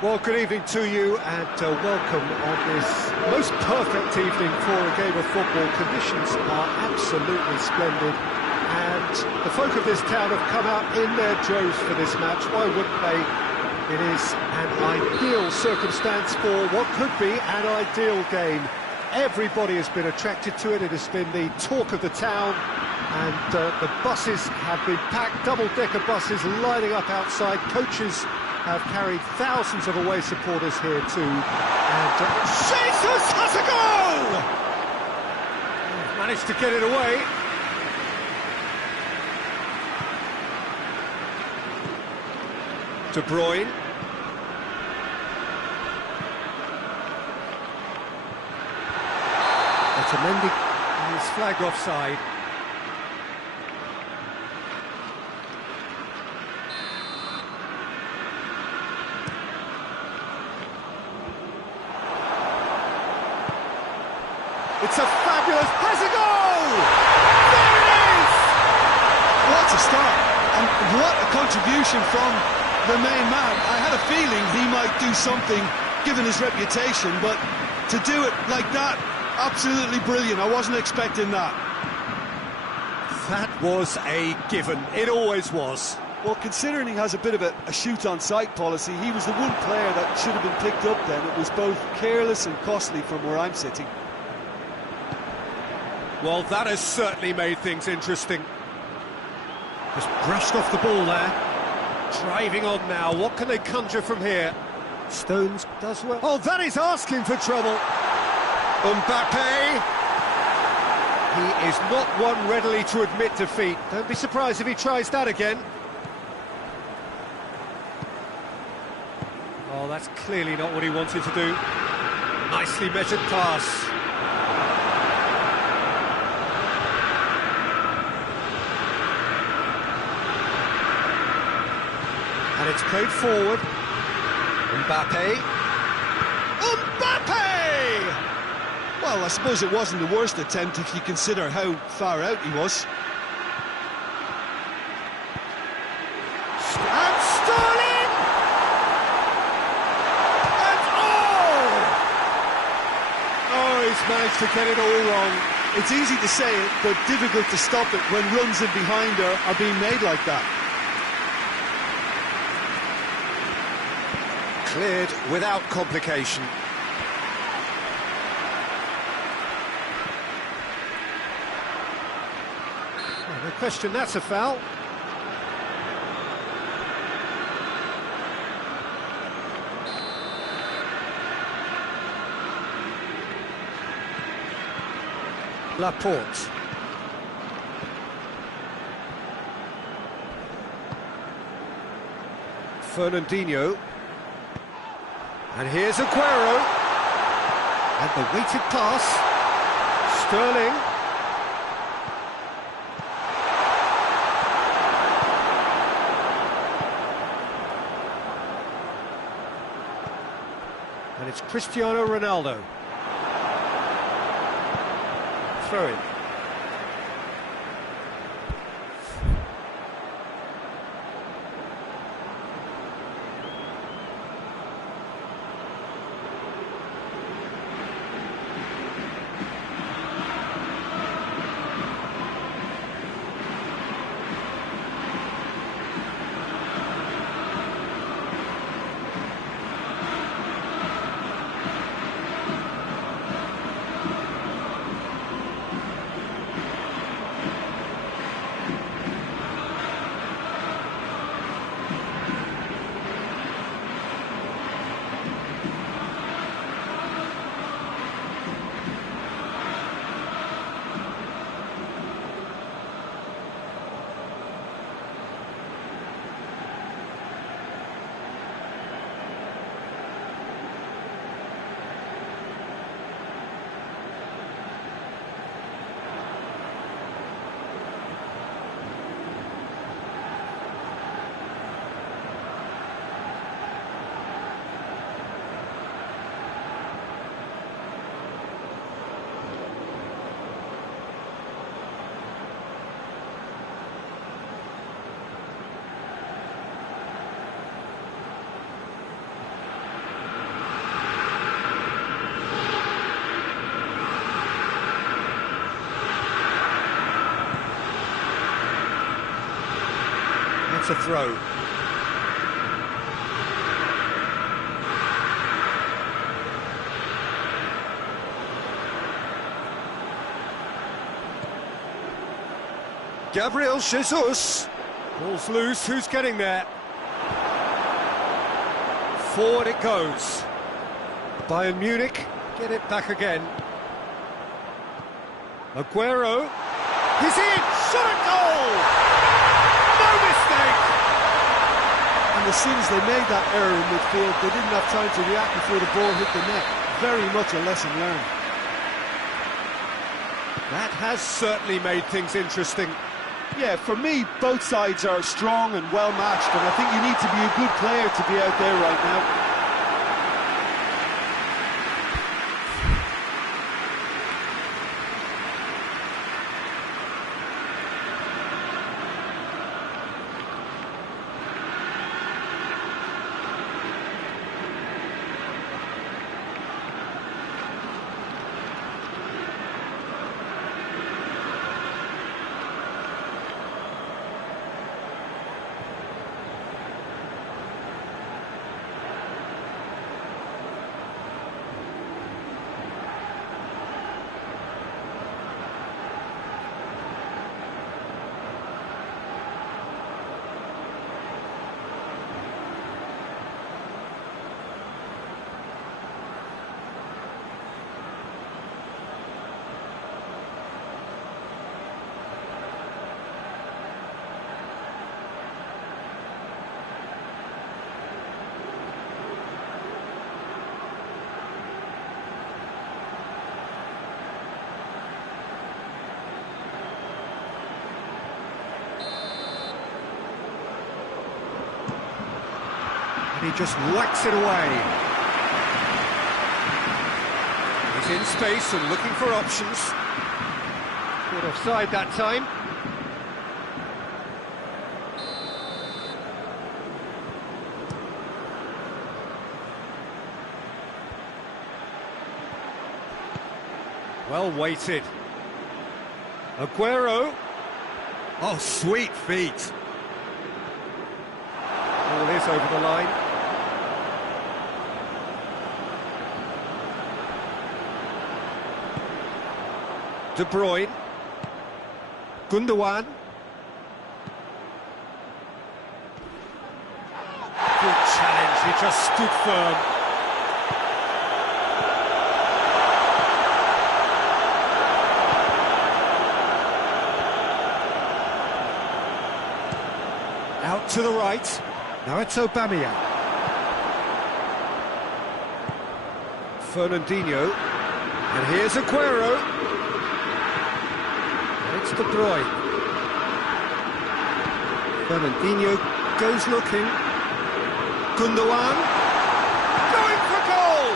Well, good evening to you and welcome on this most perfect evening for a game of football. Conditions are absolutely splendid and the folk of this town have come out in their droves for this match. Why wouldn't they? It is an ideal circumstance for what could be an ideal game. Everybody has been attracted to it. It has been the talk of the town and the buses have been packed, double-decker buses lining up outside. Coaches have carried thousands of away supporters here too. And Jesus has a goal! Managed to get it away. De Bruyne. Otamendi is flagged offside. It's a fabulous... has a goal! There it is! What a start, and what a contribution from the main man. I had a feeling he might do something, given his reputation, but to do it like that, absolutely brilliant. I wasn't expecting that. That was a given. It always was. Well, considering he has a bit of a shoot-on-sight policy, he was the one player that should have been picked up then. It was both careless and costly from where I'm sitting. Well, that has certainly made things interesting. Just brushed off the ball there. Driving on now. What can they conjure from here? Stones does well. Oh, that is asking for trouble. Mbappe. He is not one readily to admit defeat. Don't be surprised if he tries that again. Oh, that's clearly not what he wanted to do. Nicely measured pass. And it's played forward. Mbappe. Mbappe! Well, I suppose it wasn't the worst attempt if you consider how far out he was. And Sterling! And oh, he's managed to get it all wrong. It's easy to say it, but difficult to stop it when runs in behind are being made like that. Cleared without complication. Oh, no question, that's a foul. Laporte. Fernandinho. And here's Aguero. And the weighted pass. Sterling. And it's Cristiano Ronaldo. Throw in. a throw. Gabriel Jesus. Ball's loose, who's getting there? Forward it goes. Bayern Munich get it back again. Aguero. He's in! Shot at goal! No mistake! And as soon as they made that error in midfield, they didn't have time to react before the ball hit the net. Very much a lesson learned. That has certainly made things interesting. Yeah, for me, both sides are strong and well matched, and I think you need to be a good player to be out there right now. And he just whacks it away. He's in space and looking for options. Caught offside that time. Well weighted. Aguero. Oh, sweet feet. Ball is over the line. De Bruyne. Gundogan. Good challenge, he just stood firm. Out to the right. Now it's Aubameyang. Fernandinho. And here's Aguero. It's De Bruyne. Fernandinho goes looking. Gundogan. Going for goal!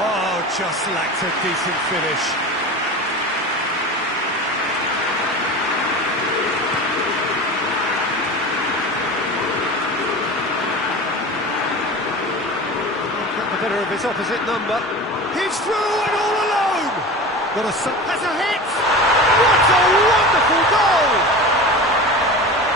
Oh, just lacked a decent finish. Better of his opposite number. He's through and all alone! Has a hit! What a wonderful goal!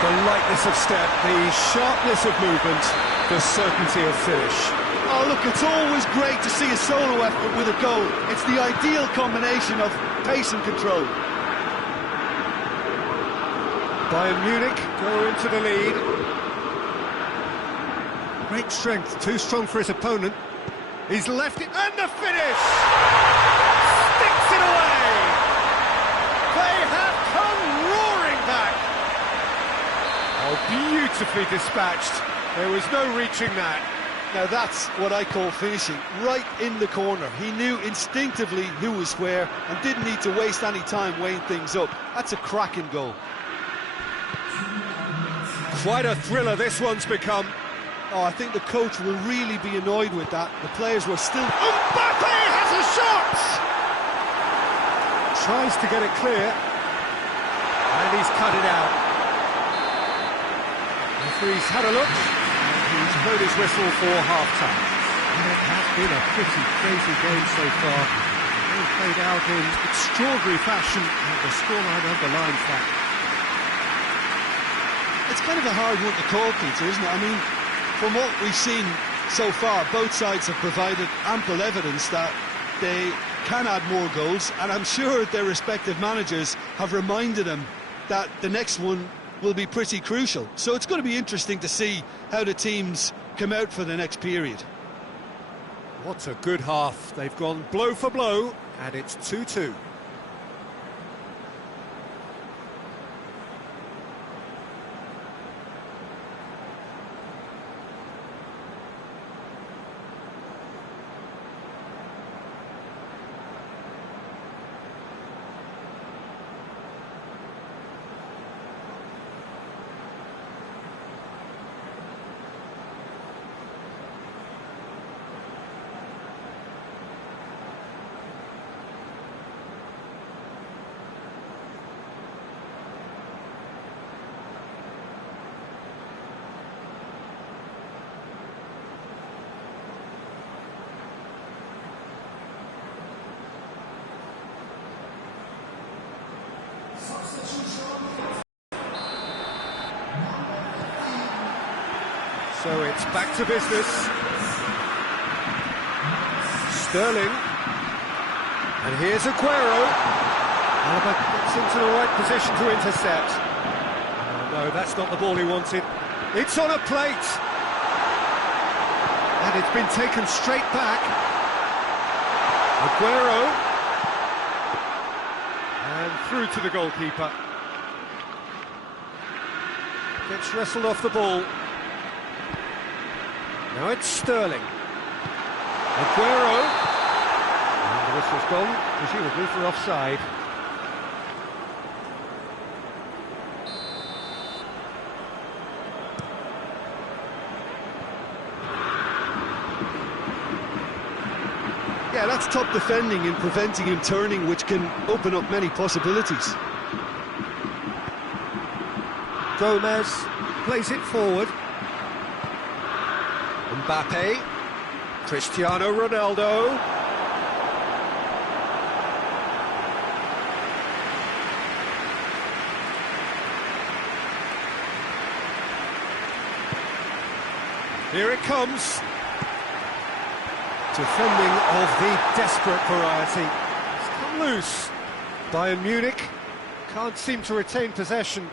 The lightness of step, the sharpness of movement, the certainty of finish. Oh, look, it's always great to see a solo effort with a goal. It's the ideal combination of pace and control. Bayern Munich go into the lead. Great strength, too strong for his opponent. He's left it, and the finish! Sticks it away! They have come roaring back! Oh, beautifully dispatched. There was no reaching that. Now that's what I call finishing, right in the corner. He knew instinctively who was where and didn't need to waste any time weighing things up. That's a cracking goal. Quite a thriller this one's become. Oh, I think the coach will really be annoyed with that. The players were still... Mbappe has a shot! Tries to get it clear. And he's cut it out. The referee's had a look. And he's blown his whistle for half-time. And it has been a pretty crazy game so far. All played out in extraordinary fashion, and the scoreline underlines that. it's kind of a hard one to call, Peter, isn't it? I mean, from what we've seen so far, both sides have provided ample evidence that they can add more goals, and I'm sure their respective managers have reminded them that the next one will be pretty crucial. So it's going to be interesting to see how the teams come out for the next period. What a good half. They've gone blow for blow, and it's 2-2. So it's back to business. Sterling. And here's Aguero. Alaba gets into the right position to intercept. Oh, no, that's not the ball he wanted. It's on a plate. And it's been taken straight back. Aguero. And through to the goalkeeper. Gets wrestled off the ball. Now it's Sterling. Aguero. And the whistle's gone, presumably for offside. Yeah, that's top defending and preventing him turning, which can open up many possibilities. Gomez plays it forward. Mbappe, Cristiano Ronaldo. Here it comes. Defending of the desperate variety. It's come loose. Bayern Munich can't seem to retain possession.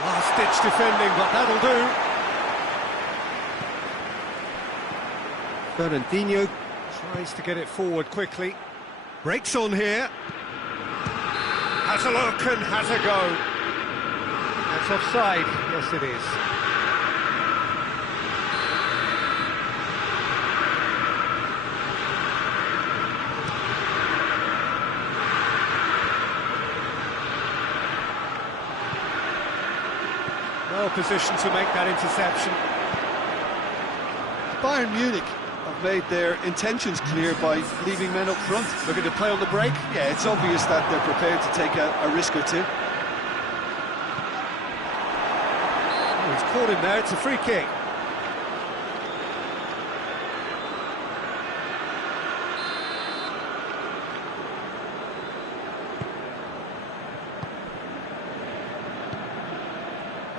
Last-ditch defending, but that'll do. Fernandinho tries to get it forward quickly. Breaks on here. Has a look and has a go. That's offside. Yes, it is. Well positioned to make that interception. Bayern Munich have made their intentions clear by leaving men up front. Looking to play on the break? Yeah, it's obvious that they're prepared to take a risk or two. Oh, he's caught him there, it's a free kick.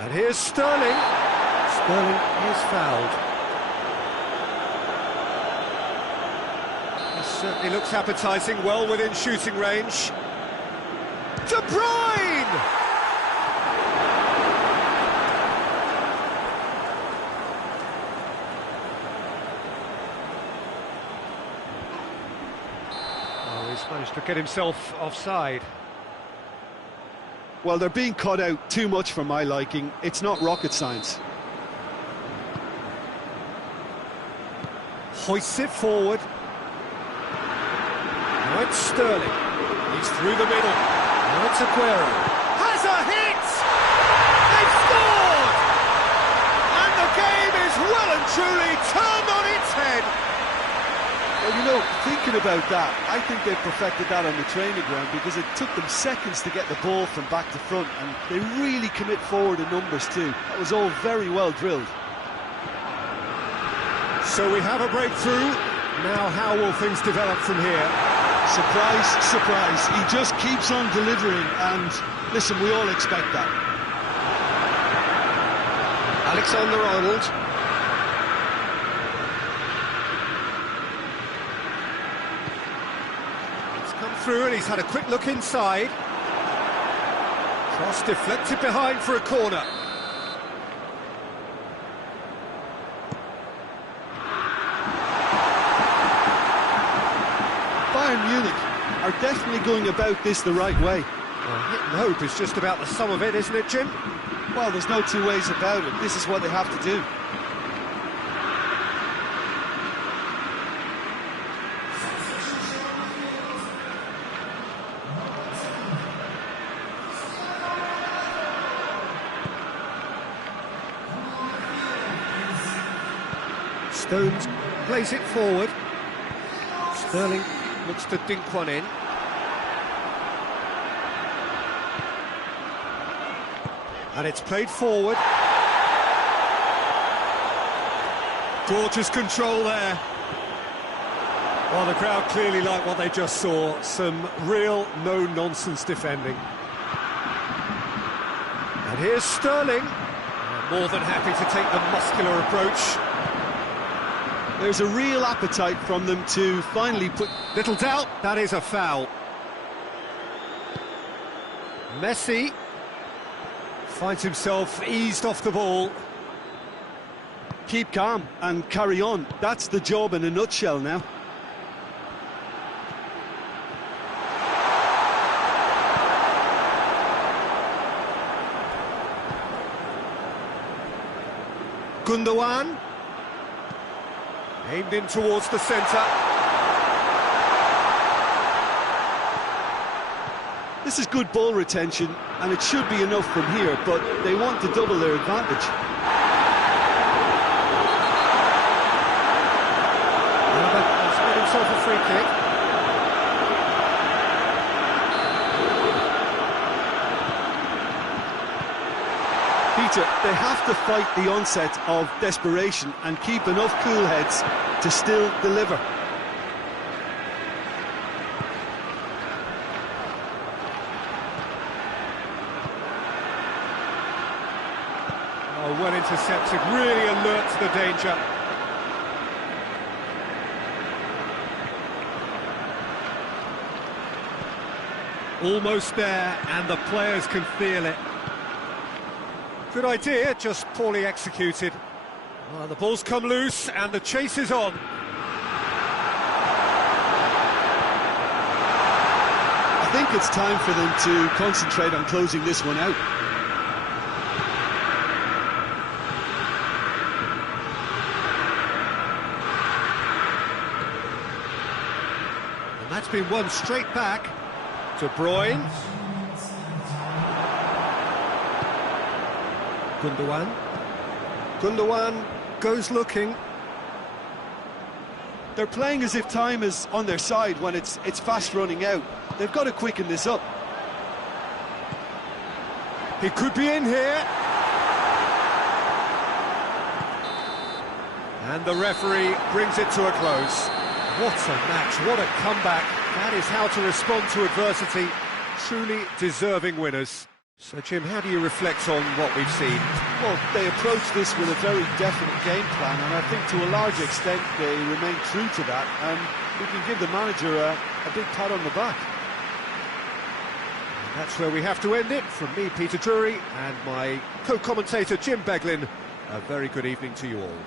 And here's Sterling. Sterling is fouled. Certainly looks appetising, well within shooting range. De Bruyne! Oh, he's managed to get himself offside. Well, they're being cut out too much for my liking. It's not rocket science. Hoists it forward. Now it's Sterling. He's through the middle. Now it's Aguero. Has a hit! They've scored! And the game is well and truly turned on its head. Well, you know, thinking about that, I think they perfected that on the training ground because it took them seconds to get the ball from back to front, and they really commit forward in numbers too. That was all very well drilled. So we have a breakthrough. Now how will things develop from here? Surprise, surprise. He just keeps on delivering, and listen, we all expect that. Alexander-Arnold. He's come through and he's had a quick look inside. Cross deflected behind for a corner. Bayern Munich are definitely going about this the right way. Well, hit and hope is just about the sum of it, isn't it, Jim? Well, there's no two ways about it. This is what they have to do. Stones plays it forward. Sterling looks to dink one in. And it's played forward. Gorgeous control there. Well, the crowd clearly like what they just saw. Some real no-nonsense defending. And here's Sterling. More than happy to take the muscular approach. There's a real appetite from them to finally put... Little doubt, that is a foul. Messi finds himself eased off the ball. Keep calm and carry on. That's the job in a nutshell now. Gundogan. Aimed in towards the centre. This is good ball retention, and it should be enough from here, but they want to double their advantage. He's got himself a free kick. Peter, they have to fight the onset of desperation and keep enough cool heads to still deliver. Oh, well intercepted, really alert to the danger. Almost there, and the players can feel it. Good idea, just poorly executed. Well, the ball's come loose, and the chase is on. I think it's time for them to concentrate on closing this one out. And that's been won straight back to Bruyne. Gundogan goes looking. They're playing as if time is on their side when it's fast running out. They've got to quicken this up. He could be in here. And the referee brings it to a close. What a match, what a comeback. That is how to respond to adversity. Truly deserving winners. So, Jim, how do you reflect on what we've seen? Well, they approached this with a very definite game plan, and I think to a large extent they remain true to that, and we can give the manager a big pat on the back. That's where we have to end it. From me, Peter Drury, and my co-commentator, Jim Beglin, a very good evening to you all.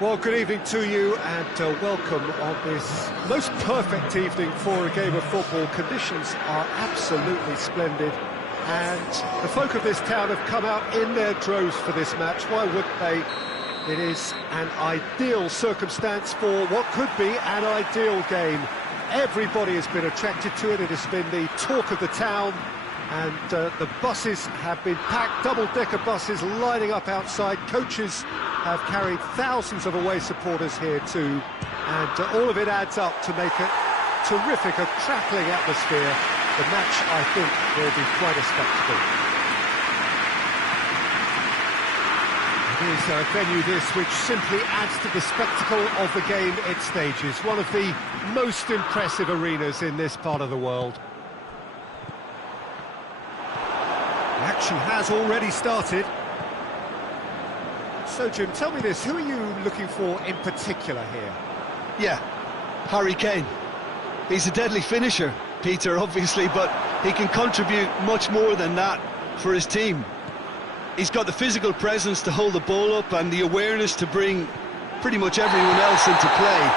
Well, good evening to you and welcome on this most perfect evening for a game of football. Conditions are absolutely splendid and the folk of this town have come out in their droves for this match. Why wouldn't they? It is an ideal circumstance for what could be an ideal game. Everybody has been attracted to it. It has been the talk of the town, and the buses have been packed, double-decker buses lining up outside. Coaches have carried thousands of away supporters here too, and all of it adds up to make a terrific, a crackling atmosphere. The match, I think, will be quite a spectacle. It is a venue this which simply adds to the spectacle of the game it stages. One of the most impressive arenas in this part of the world. The action has already started. So, Jim, tell me this, who are you looking for in particular here? Yeah, Harry Kane. He's a deadly finisher, Peter, obviously, but he can contribute much more than that for his team. He's got the physical presence to hold the ball up and the awareness to bring pretty much everyone else into play.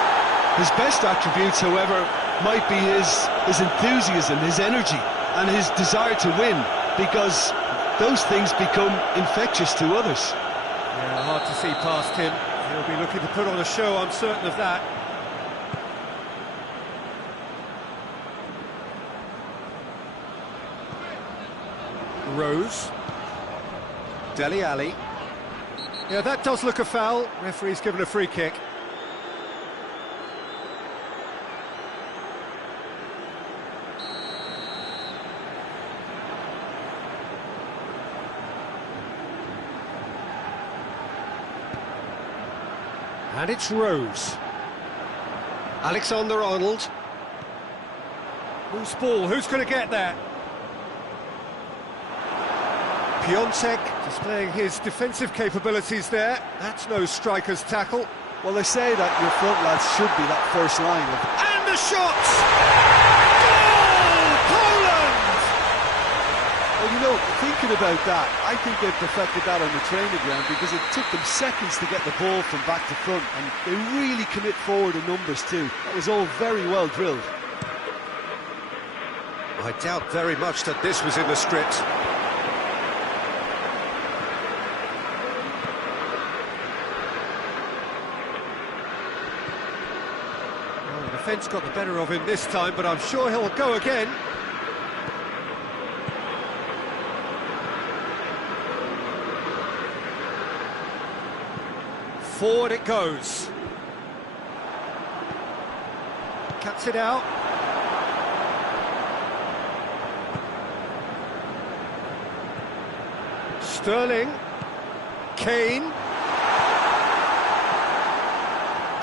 His best attributes, however, might be his enthusiasm, his energy, and his desire to win, because those things become infectious to others. Yeah, hard to see past him. He'll be looking to put on a show, I'm certain of that. Rose. Dele Alli. Yeah, that does look a foul. Referee's given a free kick. And it's Rose. Alexander-Arnold. Whose ball? Who's going to get that? Piontek displaying his defensive capabilities there. That's no striker's tackle. Well, they say that your front lads should be that first line of... And the shots! Goal! Poland! Well, you know, thinking about that, I think they perfected that on the training ground, because it took them seconds to get the ball from back to front, and they really commit forward in numbers too. That was all very well drilled. I doubt very much that this was in the script. Defence got the better of him this time, but I'm sure he'll go again. Forward it goes. Cuts it out. Sterling. Kane.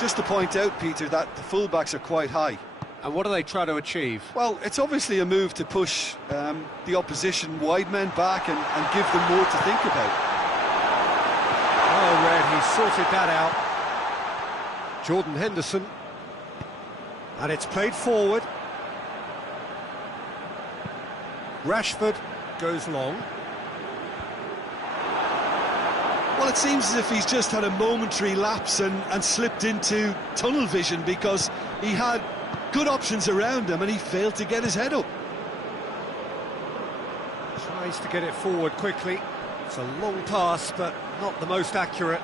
Just to point out, Peter, that the fullbacks are quite high. And what do they try to achieve? Well, it's obviously a move to push the opposition wide men back and give them more to think about. Oh, Red, he sorted that out. Jordan Henderson. And it's played forward. Rashford goes long. Well, it seems as if he's just had a momentary lapse and slipped into tunnel vision, because he had good options around him and he failed to get his head up. Tries to get it forward quickly. It's a long pass, but not the most accurate.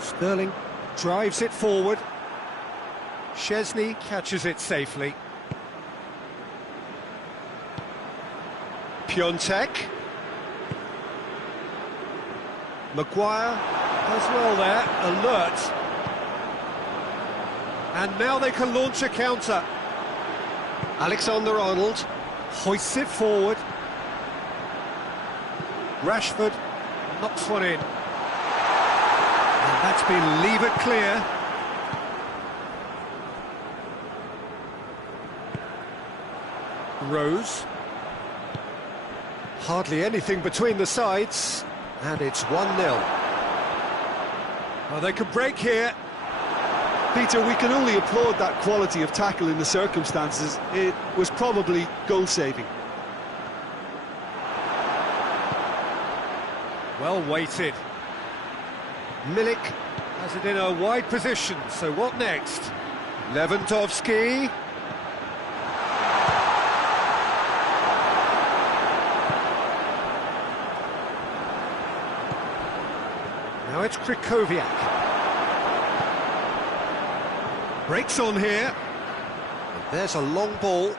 Sterling drives it forward. Szczesny catches it safely. Piontek. Maguire does well there, alert. And now they can launch a counter. Alexander-Arnold hoists it forward. Rashford knocks one in. And that's been levered clear. Rose. Hardly anything between the sides, and it's 1-0. Well, they could break here. Peter, we can only applaud that quality of tackle in the circumstances. It was probably goal-saving. Well weighted. Milik has it in a wide position, so what next? Lewandowski. Now it's Krychowiak. Breaks on here. And there's a long ball.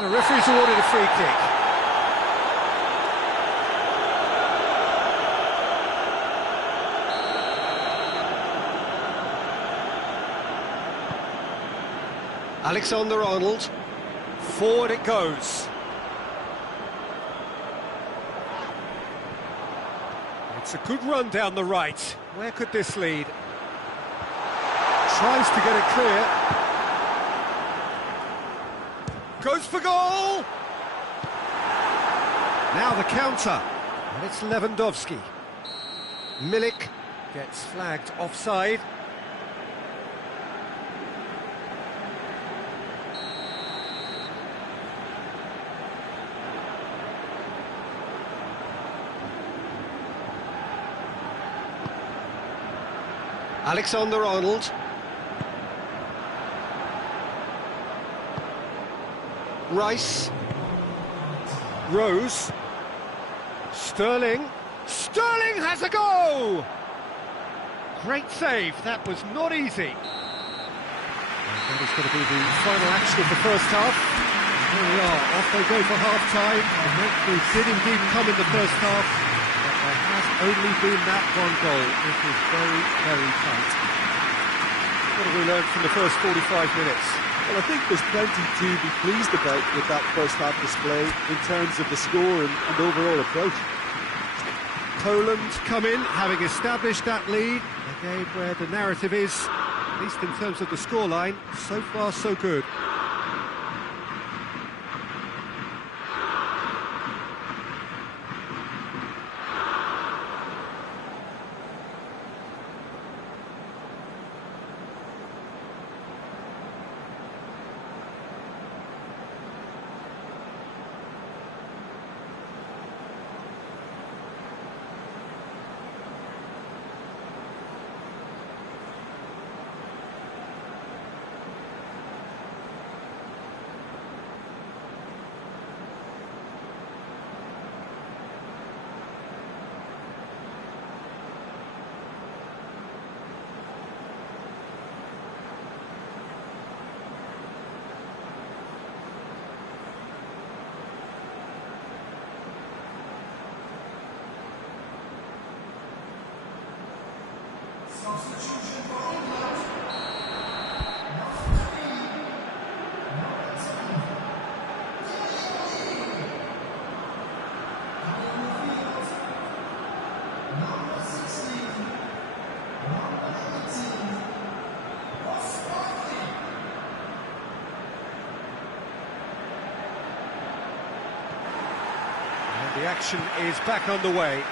The referee's awarded a free kick. Alexander-Arnold. Forward it goes. It's a good run down the right. Where could this lead? Tries to get it clear. Goes for goal! Now the counter. And it's Lewandowski. Milik gets flagged offside. Alexander-Arnold. Rice. Rose. Sterling. Sterling has a go! Great save, that was not easy. And that is going to be the final action of the first half. Here we are, off they go for half-time. The breakthrough did indeed come in the first half, but there has only been that one goal. It was very, very tight. What have we learned from the first 45 minutes? Well, I think there's plenty to be pleased about with that first-half display in terms of the score and overall approach. Poland come in, having established that lead. A game where the narrative is, at least in terms of the scoreline, so far so good. The action is back underway.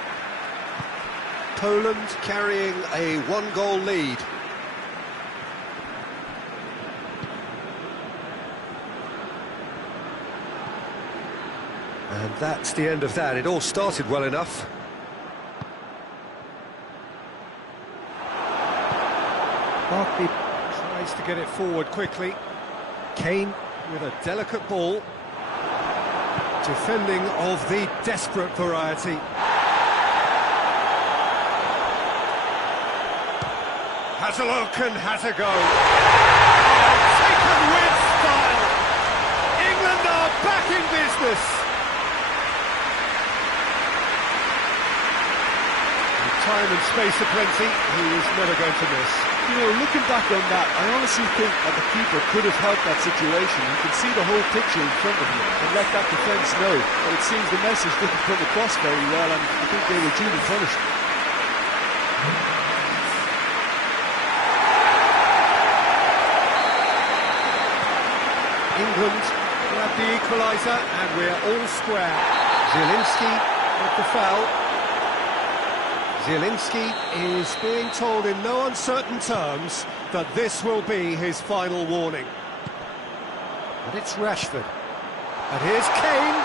Poland carrying a one-goal lead. And that's the end of that. It all started well enough. Barkley tries to get it forward quickly. Kane with a delicate ball. Defending of the desperate variety. Has a look and has a go. Oh, taken with style. England are back in business. With time and space aplenty, he is never going to miss. You know, looking back on that, I honestly think that the keeper could have helped that situation. You can see the whole picture in front of him and let that defence know. But it seems the message didn't come across very well, and I think they were duly punished. England grab the equaliser, and we're all square. Zielinski with the foul. Zielinski is being told in no uncertain terms that this will be his final warning. And it's Rashford. And here's Kane.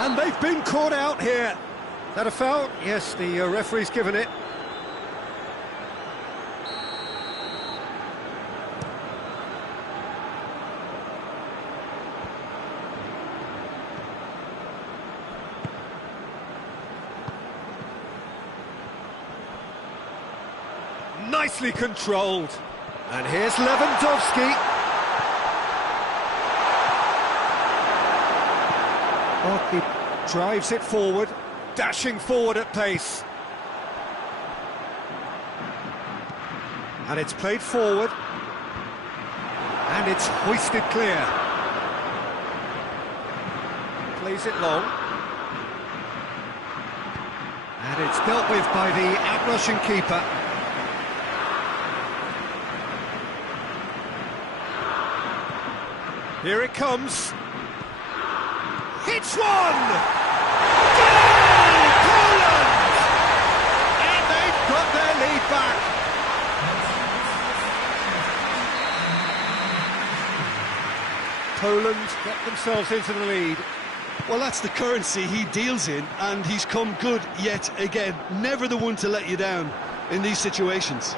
And they've been caught out here. Is that a foul? Yes, the referee's given it. Nicely controlled. And here's Lewandowski. Oh, he drives it forward, dashing forward at pace. And it's played forward. And it's hoisted clear. Plays it long. And it's dealt with by the outrushing keeper. Here it comes. Hits one! Goal! Poland! And they've got their lead back. Poland get themselves into the lead. Well, that's the currency he deals in, and he's come good yet again. Never the one to let you down in these situations.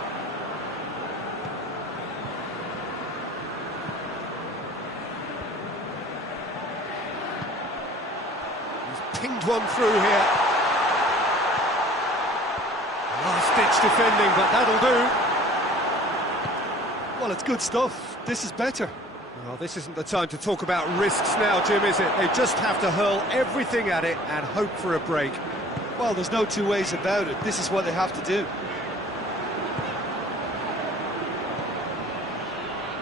Pinged one through here. Last-ditch defending, but that'll do. Well, it's good stuff. This is better. Well, this isn't the time to talk about risks now, Jim, is it? They just have to hurl everything at it and hope for a break. Well, there's no two ways about it. This is what they have to do.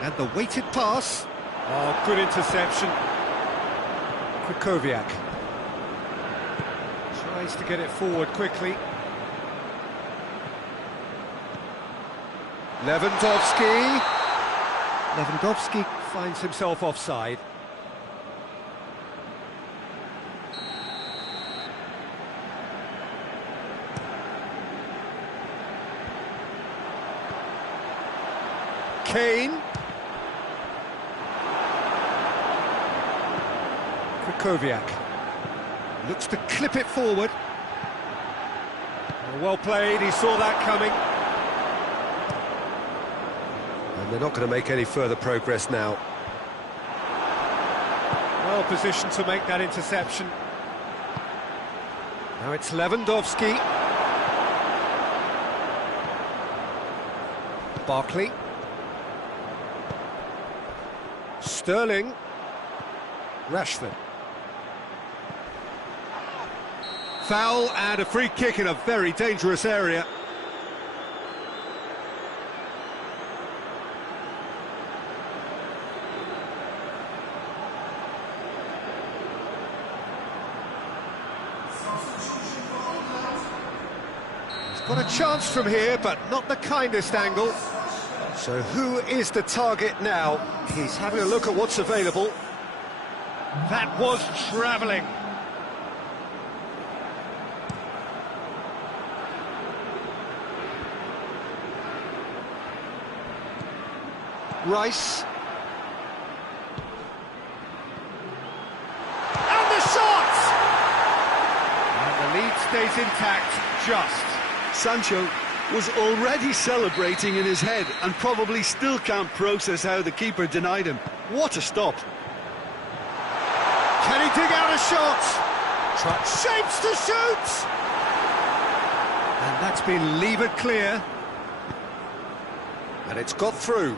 And the weighted pass. Oh, good interception. Krychowiak tries to get it forward quickly. Lewandowski. Lewandowski finds himself offside. Kane. Krychowiak looks to clip it forward. Well played, he saw that coming. And they're not going to make any further progress now. Well positioned to make that interception. Now it's Lewandowski. Barkley. Sterling. Rashford. Foul and a free kick in a very dangerous area. He's got a chance from here, but not the kindest angle. So who is the target now? He's having a look at what's available. That was travelling. Rice. And the shot! And the lead stays intact, just. Sancho was already celebrating in his head and probably still can't process how the keeper denied him. What a stop. Can he dig out a shot? Shapes to shoot! And that's been levered clear. And it's got through.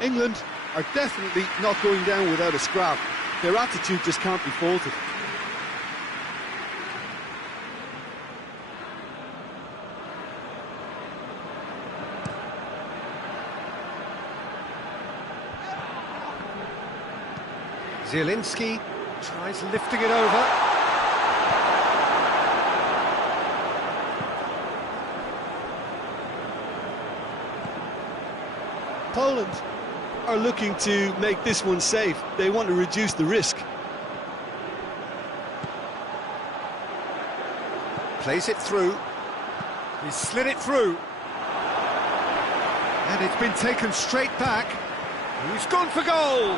England are definitely not going down without a scrap. Their attitude just can't be faulted. Zielinski tries lifting it over. Poland are looking to make this one safe. They want to reduce the risk. Plays it through. He's slid it through. And it's been taken straight back. He's gone for goal!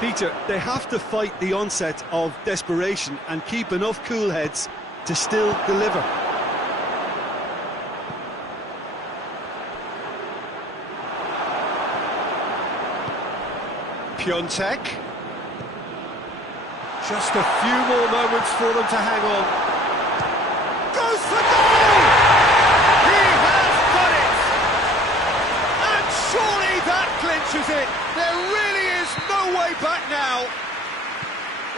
Peter, they have to fight the onset of desperation and keep enough cool heads to still deliver. Piontek. Just a few more moments for them to hang on. Goes for goal! He has done it! And surely that clinches it. There really is no way back now.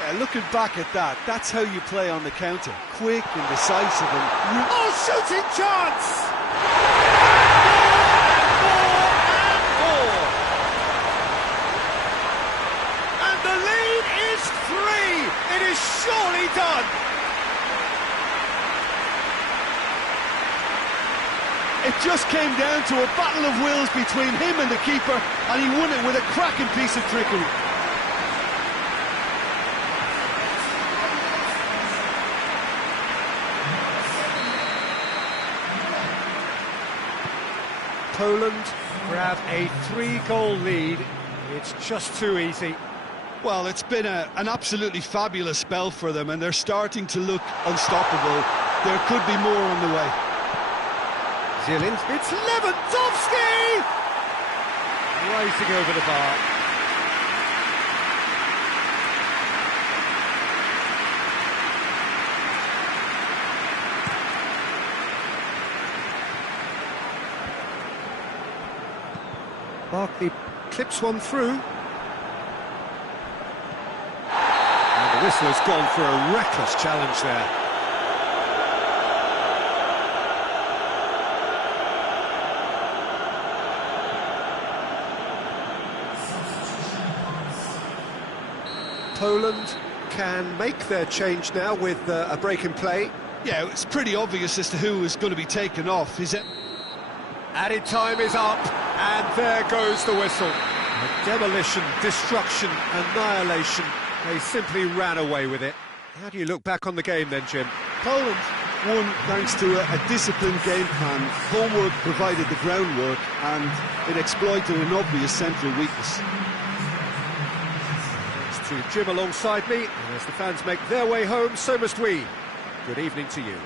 Yeah, looking back at that, that's how you play on the counter. Quick and decisive and... Oh, shooting chance! And the lead is 3! It is surely done! It just came down to a battle of wills between him and the keeper, and he won it with a cracking piece of trickery. Poland grab a 3-goal lead. It's just too easy. Well, it's been an absolutely fabulous spell for them, and they're starting to look unstoppable. There could be more on the way. Zielinski. It's Lewandowski! Racing over the bar. Barkley clips one through. And the whistle has gone for a reckless challenge there. Poland can make their change now with a break in play. Yeah, it's pretty obvious as to who is going to be taken off, is it? Added time is up, and there goes the whistle. Demolition, destruction, annihilation. They simply ran away with it. How do you look back on the game then, Jim? Poland won thanks to a disciplined game plan. Homework provided the groundwork, and it exploited an obvious central weakness. Thanks to Jim alongside me, and as the fans make their way home, so must we. Good evening to you.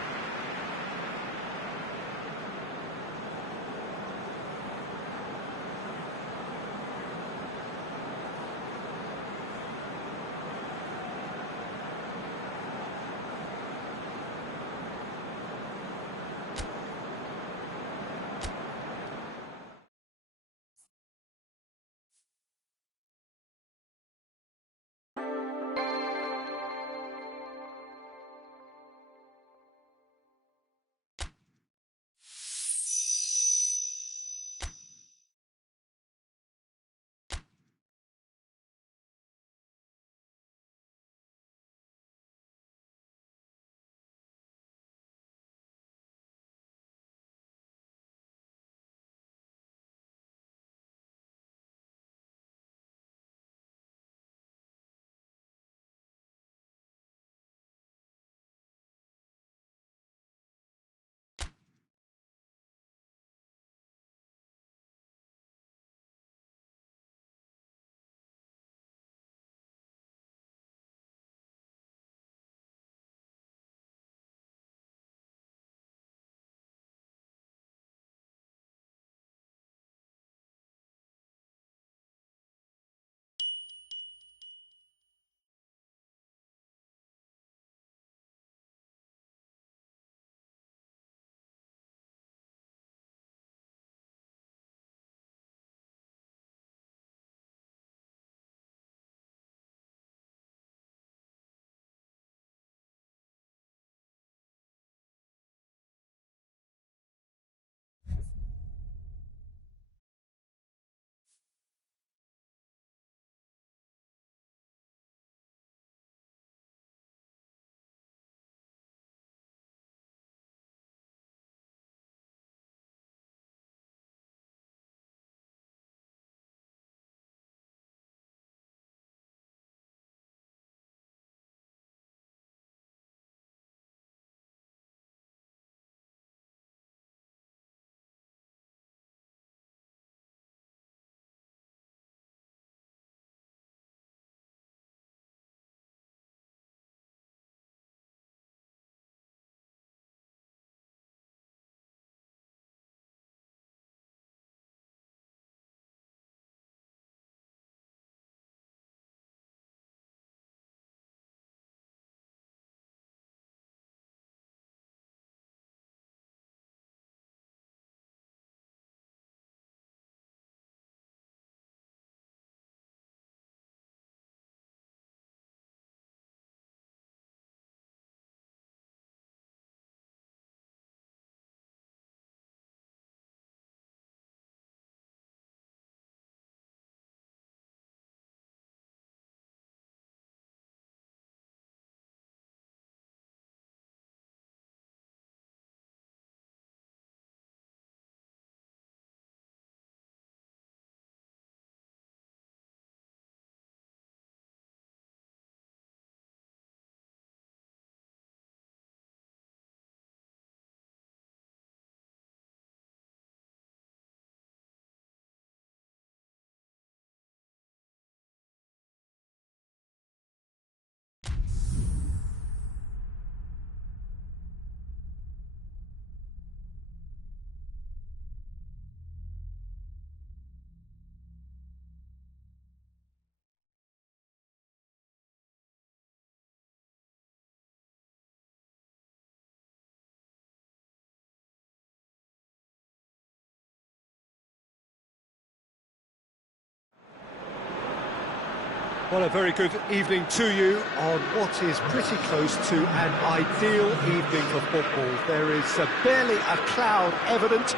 Well, a very good evening to you on what is pretty close to an ideal evening for football. There is barely a cloud evident.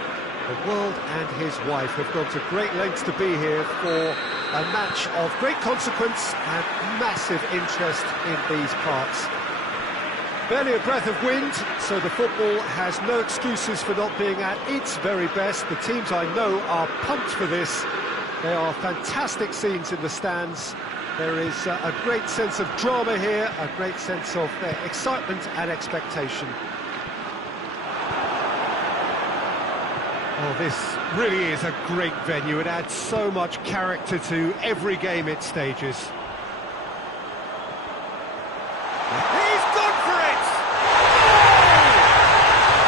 The world and his wife have gone to great lengths to be here for a match of great consequence and massive interest in these parts. Barely a breath of wind, so the football has no excuses for not being at its very best. The teams I know are pumped for this. They are fantastic scenes in the stands. There is a great sense of drama here, a great sense of excitement and expectation. Oh, this really is a great venue. It adds so much character to every game it stages. He's gone for it!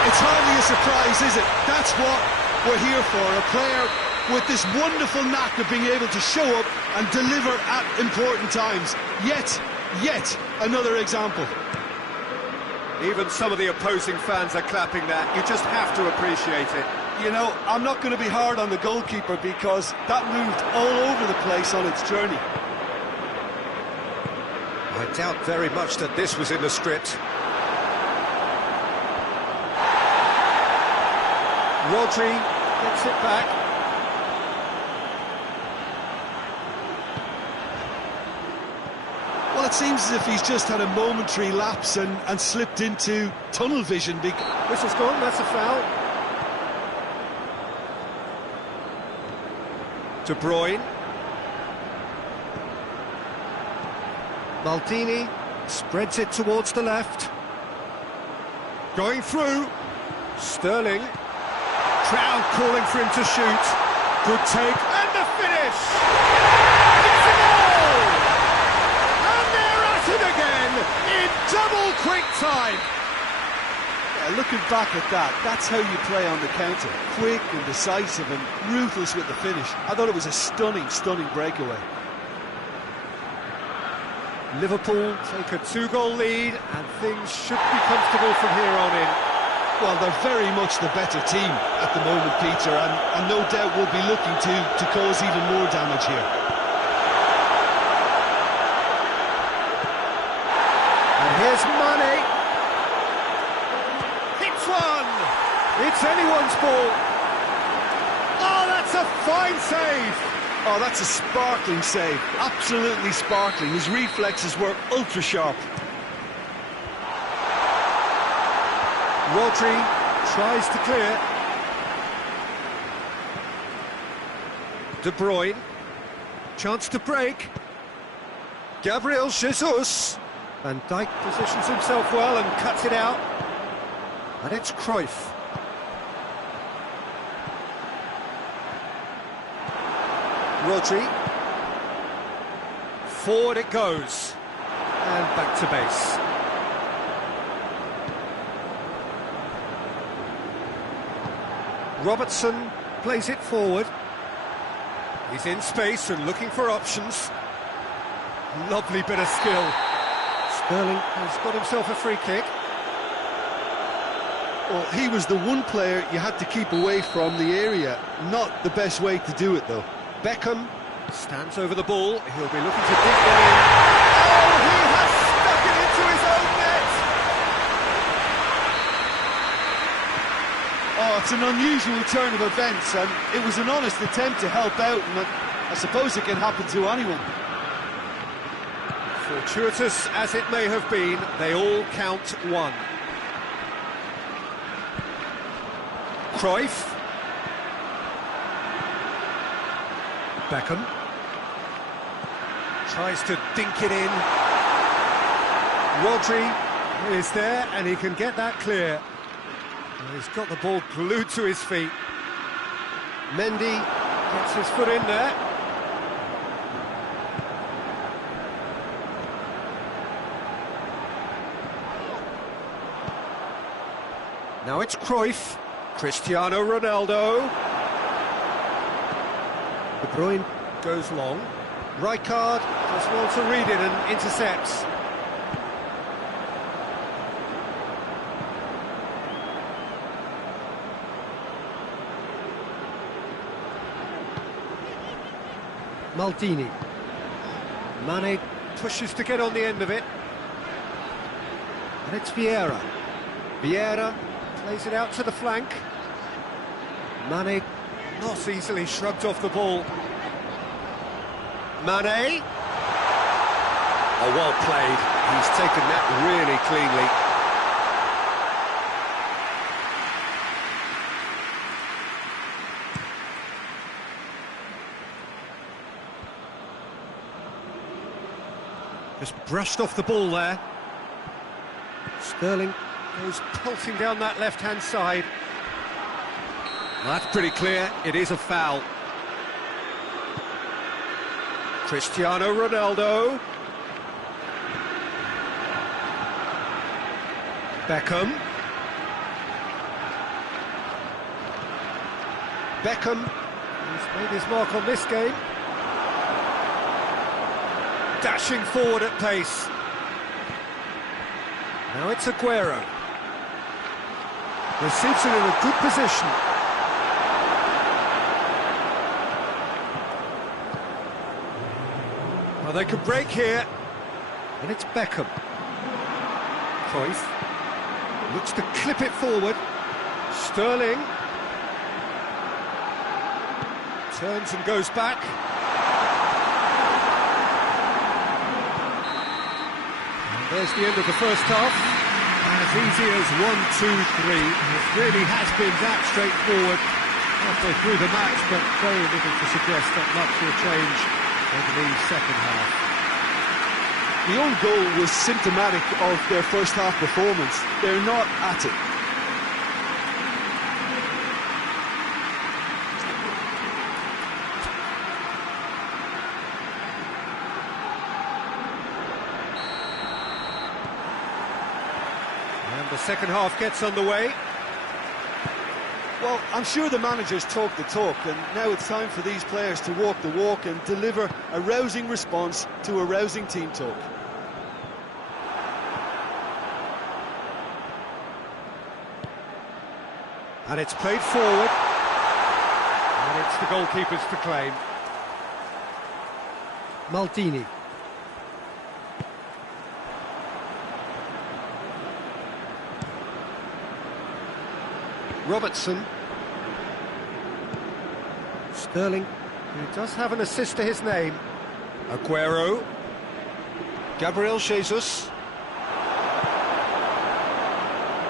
It's hardly a surprise, is it? That's what we're here for, a player with this wonderful knack of being able to show up and deliver at important times. Yet another example. Even some of the opposing fans are clapping that. You just have to appreciate it. You know, I'm not going to be hard on the goalkeeper because that moved all over the place on its journey. I doubt very much that this was in the script. Rodri gets it back. Well, it seems as if he's just had a momentary lapse and slipped into tunnel vision. Whistle's gone, that's a foul. De Bruyne. Maldini spreads it towards the left. Going through. Sterling. Crowd calling for him to shoot. Good take. And the finish! It's a goal! And they're at it again in double quick time. Looking back at that, that's how you play on the counter. Quick and decisive and ruthless with the finish. I thought it was a stunning breakaway. Liverpool take a 2-goal lead and things should be comfortable from here on in. Well, they're very much the better team at the moment, Peter, and no doubt will be looking to cause even more damage here. And here's Mane. It's anyone's ball. Oh, that's a fine save. Oh, that's a sparkling save. Absolutely sparkling. His reflexes were ultra sharp. Rodri tries to clear. De Bruyne. Chance to break. Gabriel Jesus. Van Dijk positions himself well and cuts it out. And it's Cruyff. Rodri. Forward it goes. And back to base. Robertson plays it forward. He's in space and looking for options. Lovely bit of skill. Sterling has got himself a free kick. Well, he was the one player you had to keep away from the area. Not the best way to do it, though. Beckham stands over the ball. He'll be looking to dig one in. Oh, he has stuck it into his own net! Oh, it's an unusual turn of events, and it was an honest attempt to help out, and I suppose it can happen to anyone. Fortuitous as it may have been, they all count one. Cruyff. Beckham. Tries to dink it in. Rodri is there and he can get that clear. He's got the ball glued to his feet. Mendy gets his foot in there. Now it's Cruyff. Cristiano Ronaldo. De Bruyne goes long. Rijkaard does well to read it and intercepts. Maldini. Mane pushes to get on the end of it. And it's Vieira. Vieira plays it out to the flank. Mane not easily shrugged off the ball. Mane. Oh, well played. He's taken that really cleanly. Just brushed off the ball there. Sterling goes pelting down that left-hand side. Well, that's pretty clear. It is a foul. Cristiano Ronaldo. Beckham. Beckham, who's made his mark on this game. Dashing forward at pace. Now it's Aguero. Receives it in a good position. Well, they could break here. And it's Beckham. Cruyff looks to clip it forward. Sterling turns and goes back. There's the end of the first half. As easy as 1, 2, 3. It really has been that straightforward halfway through the match, but very little to suggest that much will change over the second half. The own goal was symptomatic of their first half performance. They're not at it. The second half gets underway. Well, I'm sure the managers talk the talk, and now it's time for these players to walk the walk and deliver a rousing response to a rousing team talk. And it's played forward. And it's the goalkeepers to claim. Maldini. Robertson. Sterling, who does have an assist to his name. Aguero. Gabriel Jesus.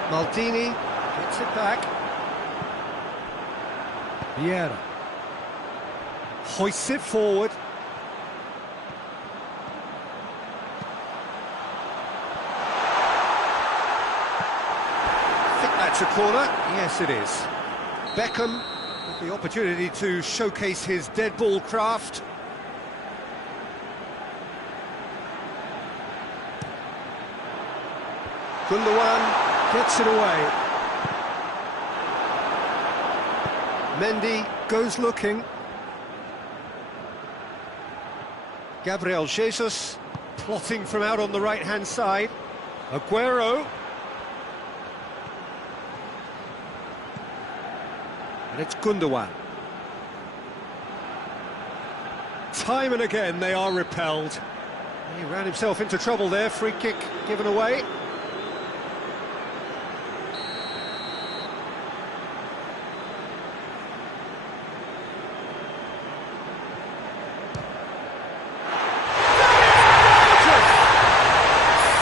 Maldini gets it back. Vieira. Hoists it forward. That's a corner. Yes, it is. Beckham with the opportunity to showcase his dead ball craft. Gundogan gets it away. Mendy goes looking. Gabriel Jesus plotting from out on the right-hand side. Aguero. And it's Gundogan. Time and again they are repelled. He ran himself into trouble there, free kick given away.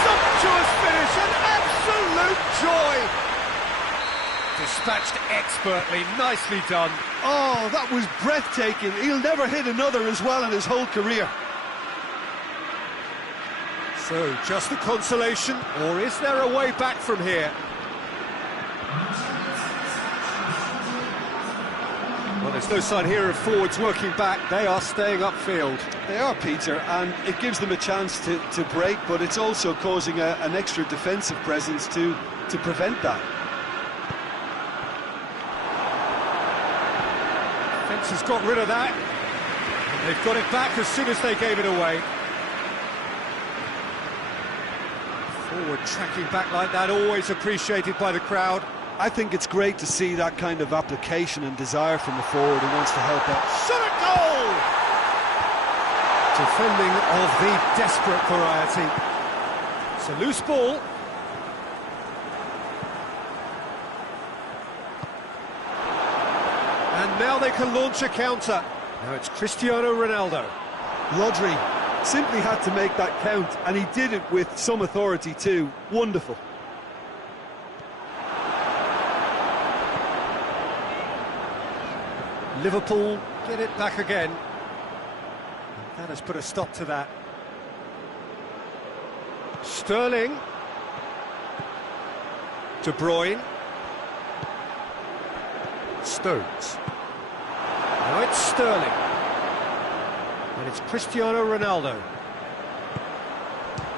Sumptuous finish, an absolute joy! Dispatched expertly, nicely done. Oh, that was breathtaking. He'll never hit another as well in his whole career. So, just a consolation, or is there a way back from here? Well, there's no sign here of forwards working back. They are staying upfield. They are, Peter, and it gives them a chance to break, but it's also causing an extra defensive presence to prevent that. Defence has got rid of that. And they've got it back as soon as they gave it away. Forward tracking back like that, always appreciated by the crowd. I think it's great to see that kind of application and desire from a forward who wants to help out. Shot at goal! Defending of the desperate variety. It's a loose ball. And now they can launch a counter. Now it's Cristiano Ronaldo. Rodri simply had to make that count, and he did it with some authority too. Wonderful. Liverpool get it back again. That has put a stop to that. Sterling. De Bruyne. Stones. Now it's Sterling. And it's Cristiano Ronaldo.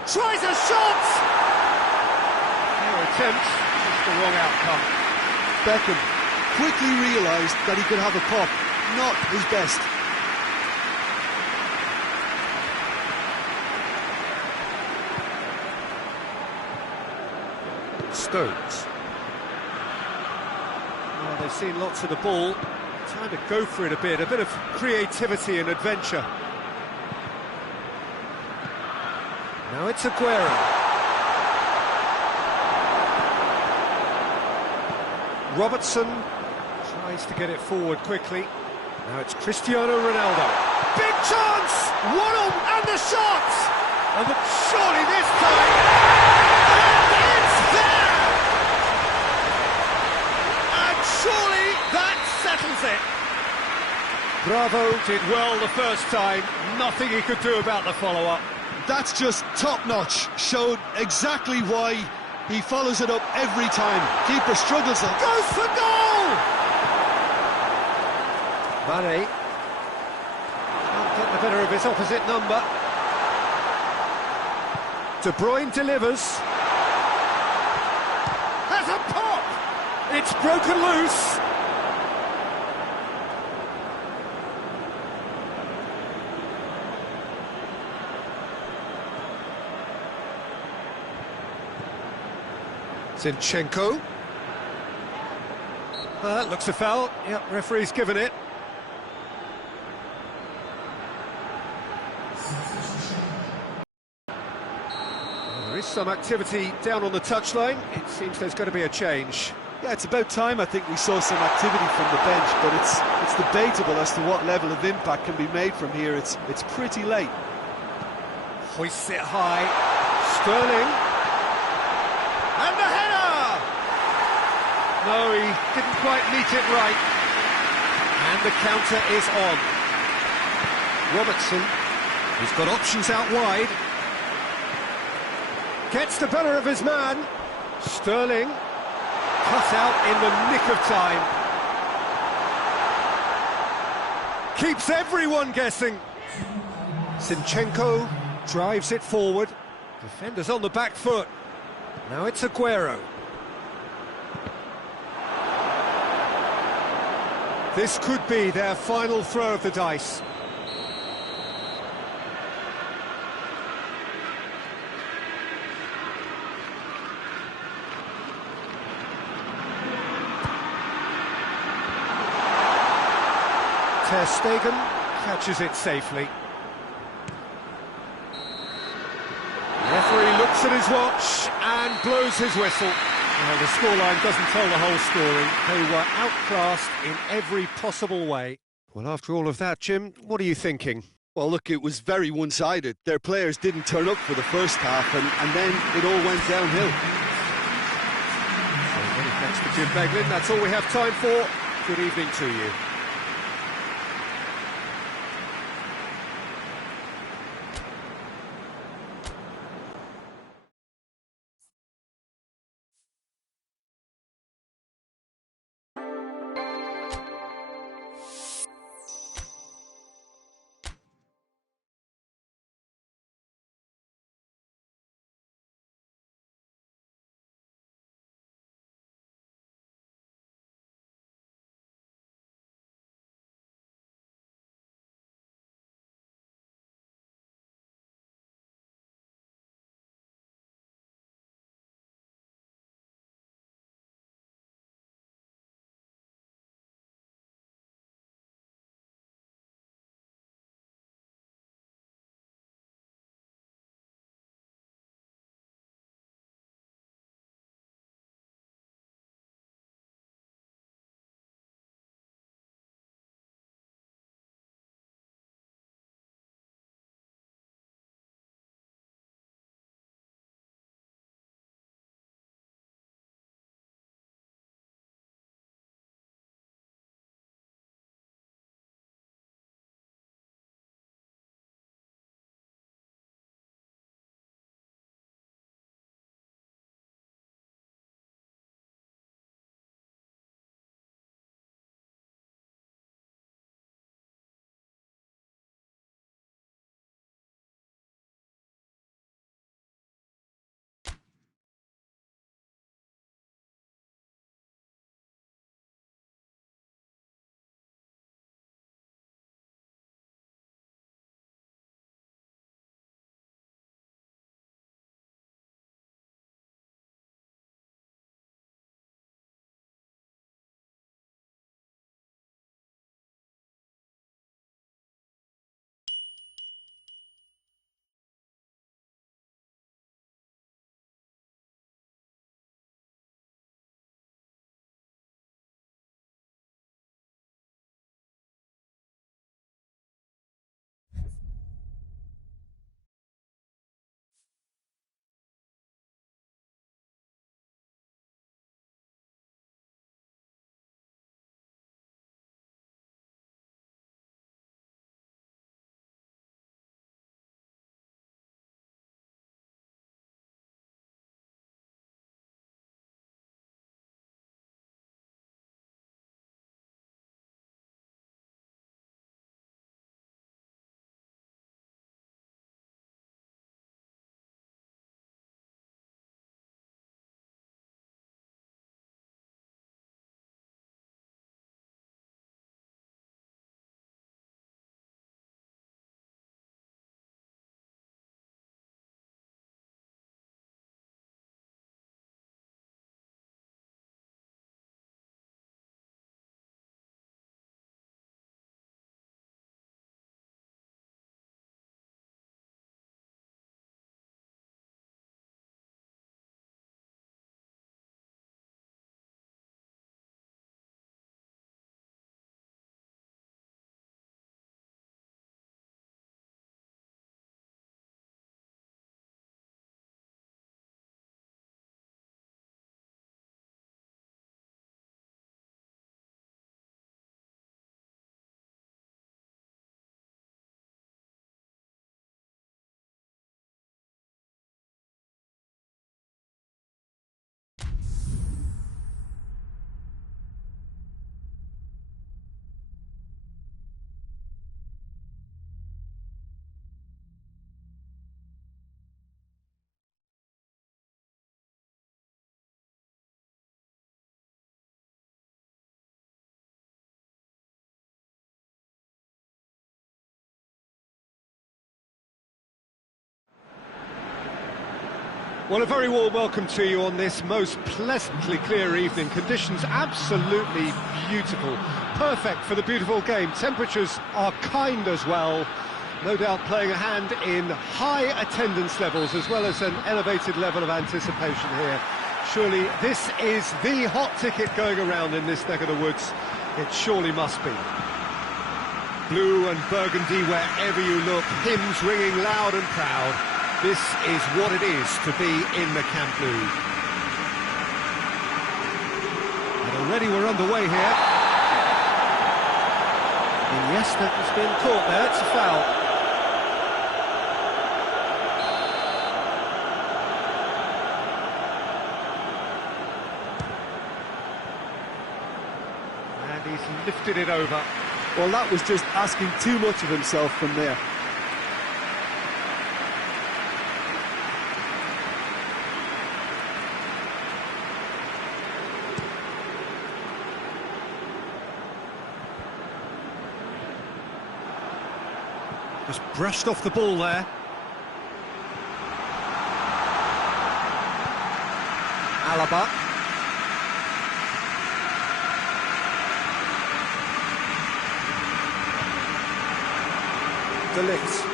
Tries a shot! No attempt, just the wrong outcome. Beckham quickly realised that he could have a pop. Not his best. Stones. Well, they've seen lots of the ball. Time to go for it a bit of creativity and adventure. Now it's Aguero. Robertson tries to get it forward quickly. Now it's Cristiano Ronaldo. Big chance! One and the shot! And surely this time... And it's there! And surely that settles it. Bravo did well the first time. Nothing he could do about the follow-up. That's just top-notch. Showed exactly why he follows it up every time. Keeper struggles up. Goes for goal! Mane can't get the better of his opposite number. De Bruyne delivers. Has a pop! It's broken loose. Zinchenko. That looks a foul. Yep, referee's given it. Well, there is some activity down on the touchline. It seems there's going to be a change. Yeah, it's about time I think we saw some activity from the bench, but it's debatable as to what level of impact can be made from here. It's pretty late. Hoists it high. Sterling. And the header! No, he didn't quite meet it right. And the counter is on. Robertson, he's got options out wide. Gets the better of his man. Sterling, cut out in the nick of time. Keeps everyone guessing. Zinchenko drives it forward. Defenders on the back foot. Now it's Aguero. This could be their final throw of the dice. Ter Stegen catches it safely. Referee looks at his watch and blows his whistle. Well, the scoreline doesn't tell the whole story. They were outclassed in every possible way. Well, after all of that, Jim, what are you thinking? Well, look, it was very one-sided. Their players didn't turn up for the first half, and then it all went downhill. So many thanks to Jim Beglin. That's all we have time for. Good evening to you. Well, a very warm welcome to you on this most pleasantly clear evening. Conditions absolutely beautiful. Perfect for the beautiful game. Temperatures are kind as well. No doubt playing a hand in high attendance levels as well as an elevated level of anticipation here. Surely this is the hot ticket going around in this neck of the woods. It surely must be. Blue and burgundy wherever you look, hymns ringing loud and proud. This is what it is to be in the Camp Nou. And already we're underway here. And yes, that has been caught there, it's a foul. And he's lifted it over. Well, that was just asking too much of himself from there. Just brushed off the ball there. Alaba. De Ligt.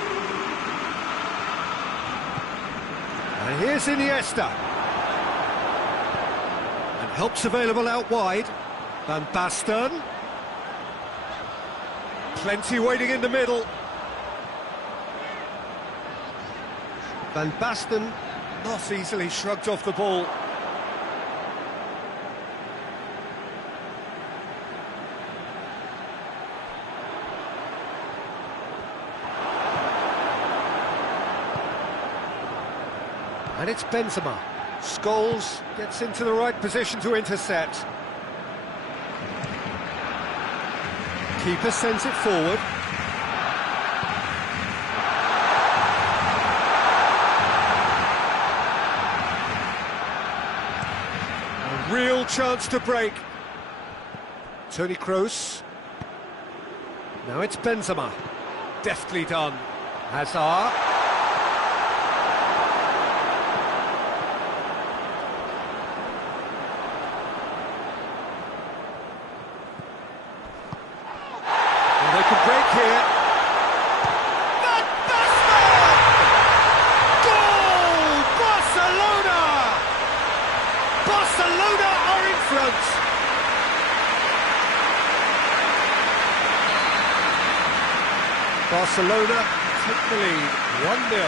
And here's Iniesta. And help's available out wide. Van Basten. Plenty waiting in the middle. Van Basten not easily shrugged off the ball. And it's Benzema. Scholes gets into the right position to intercept. Keeper sends it forward. A real chance to break. Toni Kroos. Now it's Benzema. Deftly done. Hazard. They could break here. Van Basten! Goal! Barcelona! Barcelona are in front. Barcelona take the lead, 1-0.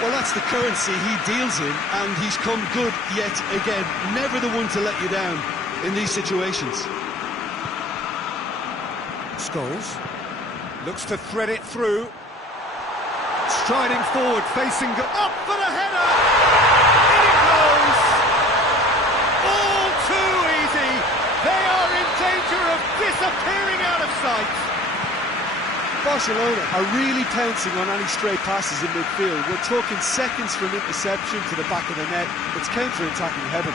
Well, that's the currency he deals in, and he's come good yet again. Never the one to let you down in these situations. Scholes looks to thread it through. Striding forward, facing up for the header. In it goes. All too easy. They are in danger of disappearing out of sight. Barcelona are really pouncing on any stray passes in midfield. We're talking seconds from interception to the back of the net. It's counter-attacking heaven.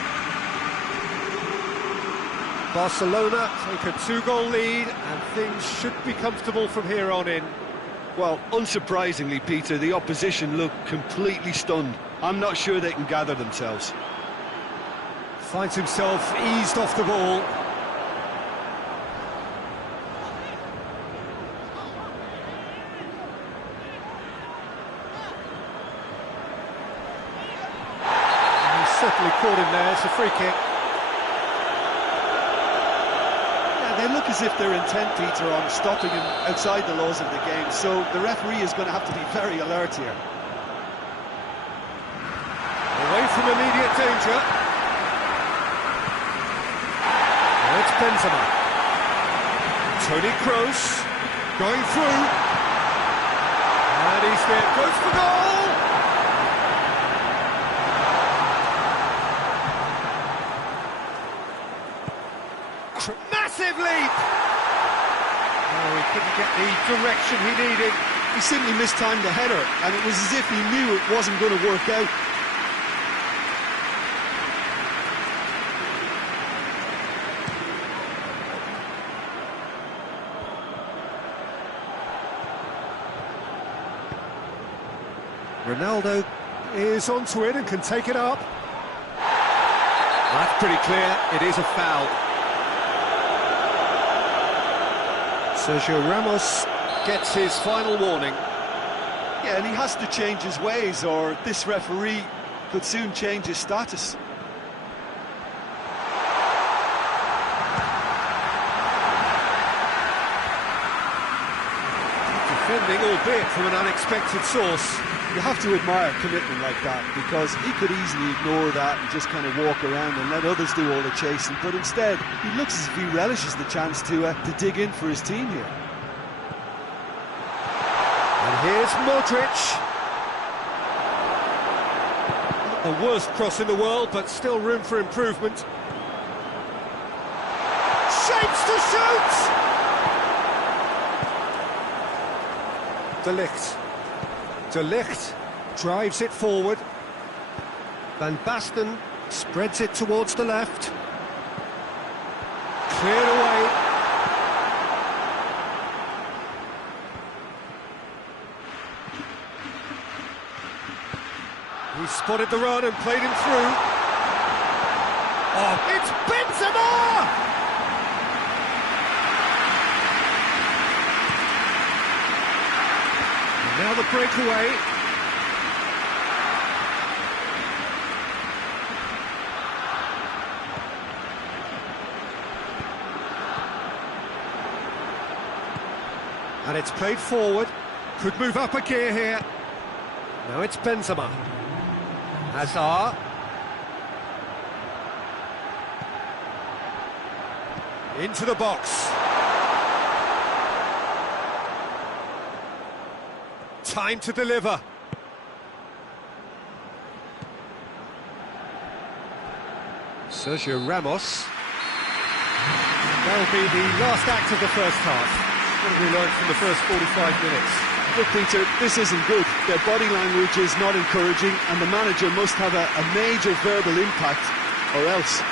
Barcelona take a 2-goal lead and things should be comfortable from here on in. Well, unsurprisingly, Peter, the opposition look completely stunned. I'm not sure they can gather themselves. Finds himself eased off the ball. And he's certainly caught him there, it's a free kick. They look as if they're intent, Peter, on stopping him outside the laws of the game, so the referee is going to have to be very alert here. Away from immediate danger. Now it's Benzema. Toni Kroos going through. And he's there, goes for goal! Massive leap! Oh, he couldn't get the direction he needed. He simply mistimed the header, and it was as if he knew it wasn't going to work out. Ronaldo is onto it and can take it up. That's pretty clear, it is a foul. Sergio Ramos gets his final warning. Yeah, and he has to change his ways, or this referee could soon change his status. Defending, albeit from an unexpected source. You have to admire commitment like that, because he could easily ignore that and just kind of walk around and let others do all the chasing, but instead he looks as if he relishes the chance to dig in for his team here. And here's Modric. Not the worst cross in the world, but still room for improvement. Shapes to shoot! De Ligt drives it forward. Van Basten spreads it towards the left. Cleared away. He spotted the run and played him through. Oh, it's Benzema! And now the breakaway. And it's played forward. Could move up a gear here. Now it's Benzema. Hazard. Into the box. Time to deliver. Sergio Ramos. That'll be the last act of the first half. What have we learned from the first 45 minutes? Look, Peter, this isn't good. Their body language is not encouraging, and the manager must have a major verbal impact, or else.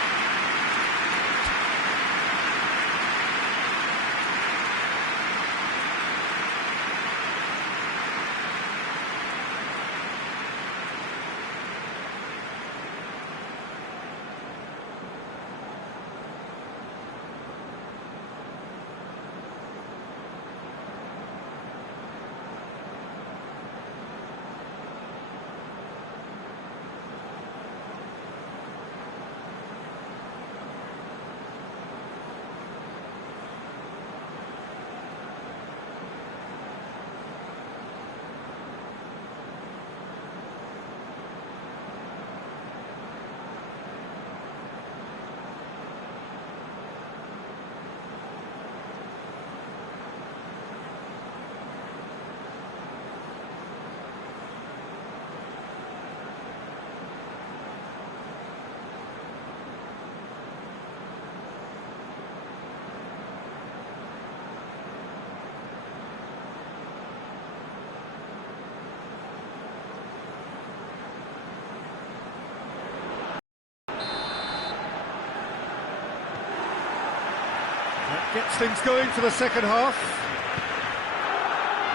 Gets things going for the second half.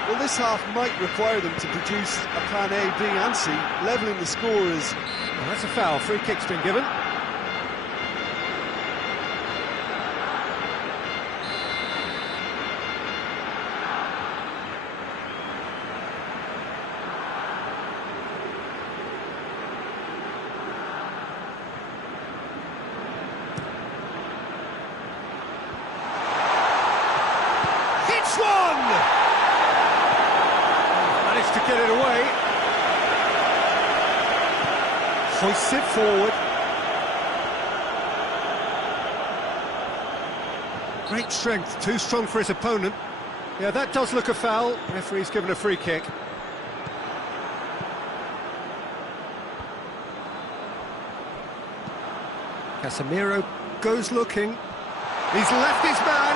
Well, this half might require them to produce a plan A, B and C. Levelling the score is... Well, that's a foul. Free kick's been given. Managed to get it away. Hoists it forward. Great strength, too strong for his opponent. Yeah, that does look a foul. Referee's given a free kick. Casemiro goes looking. He's left his man.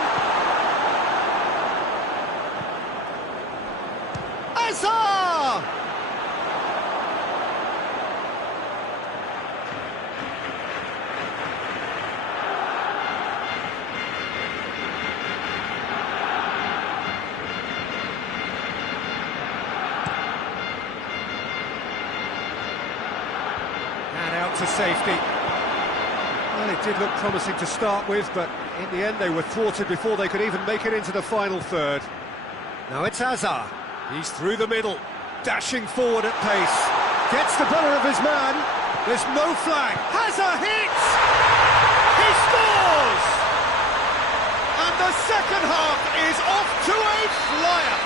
Hazard! to safety. Well, it did look promising to start with, but in the end they were thwarted before they could even make it into the final third. Now it's Hazard. He's through the middle, dashing forward at pace. Gets the better of his man. There's no flag. Hazard hits! He scores! And the second half is off to a flyer.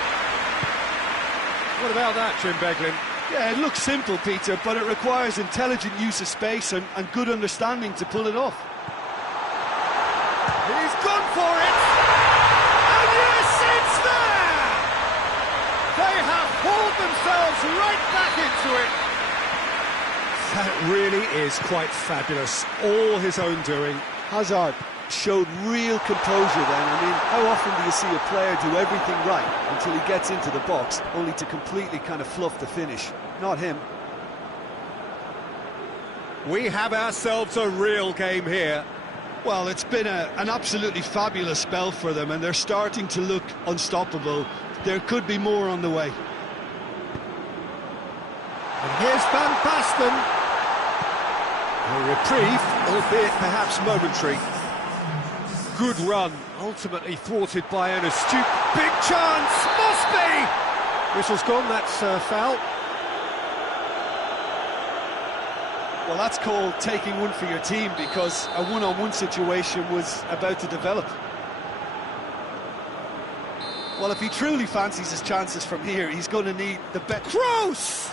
What about that, Jim Beglin? Yeah, it looks simple, Peter, but it requires intelligent use of space and good understanding to pull it off. He's gone for it! And yes, it's there! They have hauled themselves right back into it. That really is quite fabulous. All his own doing. Hazard showed real composure then. I mean, how often do you see a player do everything right until he gets into the box, only to completely kind of fluff the finish? Not him. We have ourselves a real game here. Well, it's been an absolutely fabulous spell for them, and they're starting to look unstoppable. There could be more on the way. And here's Van Basten. A reprieve, albeit perhaps momentary. Good run, ultimately thwarted by an astute... Big chance! Must be! Whistle's gone, that's foul. Well, that's called taking one for your team, because a one-on-one situation was about to develop. Well, if he truly fancies his chances from here, he's going to need the best... Gross!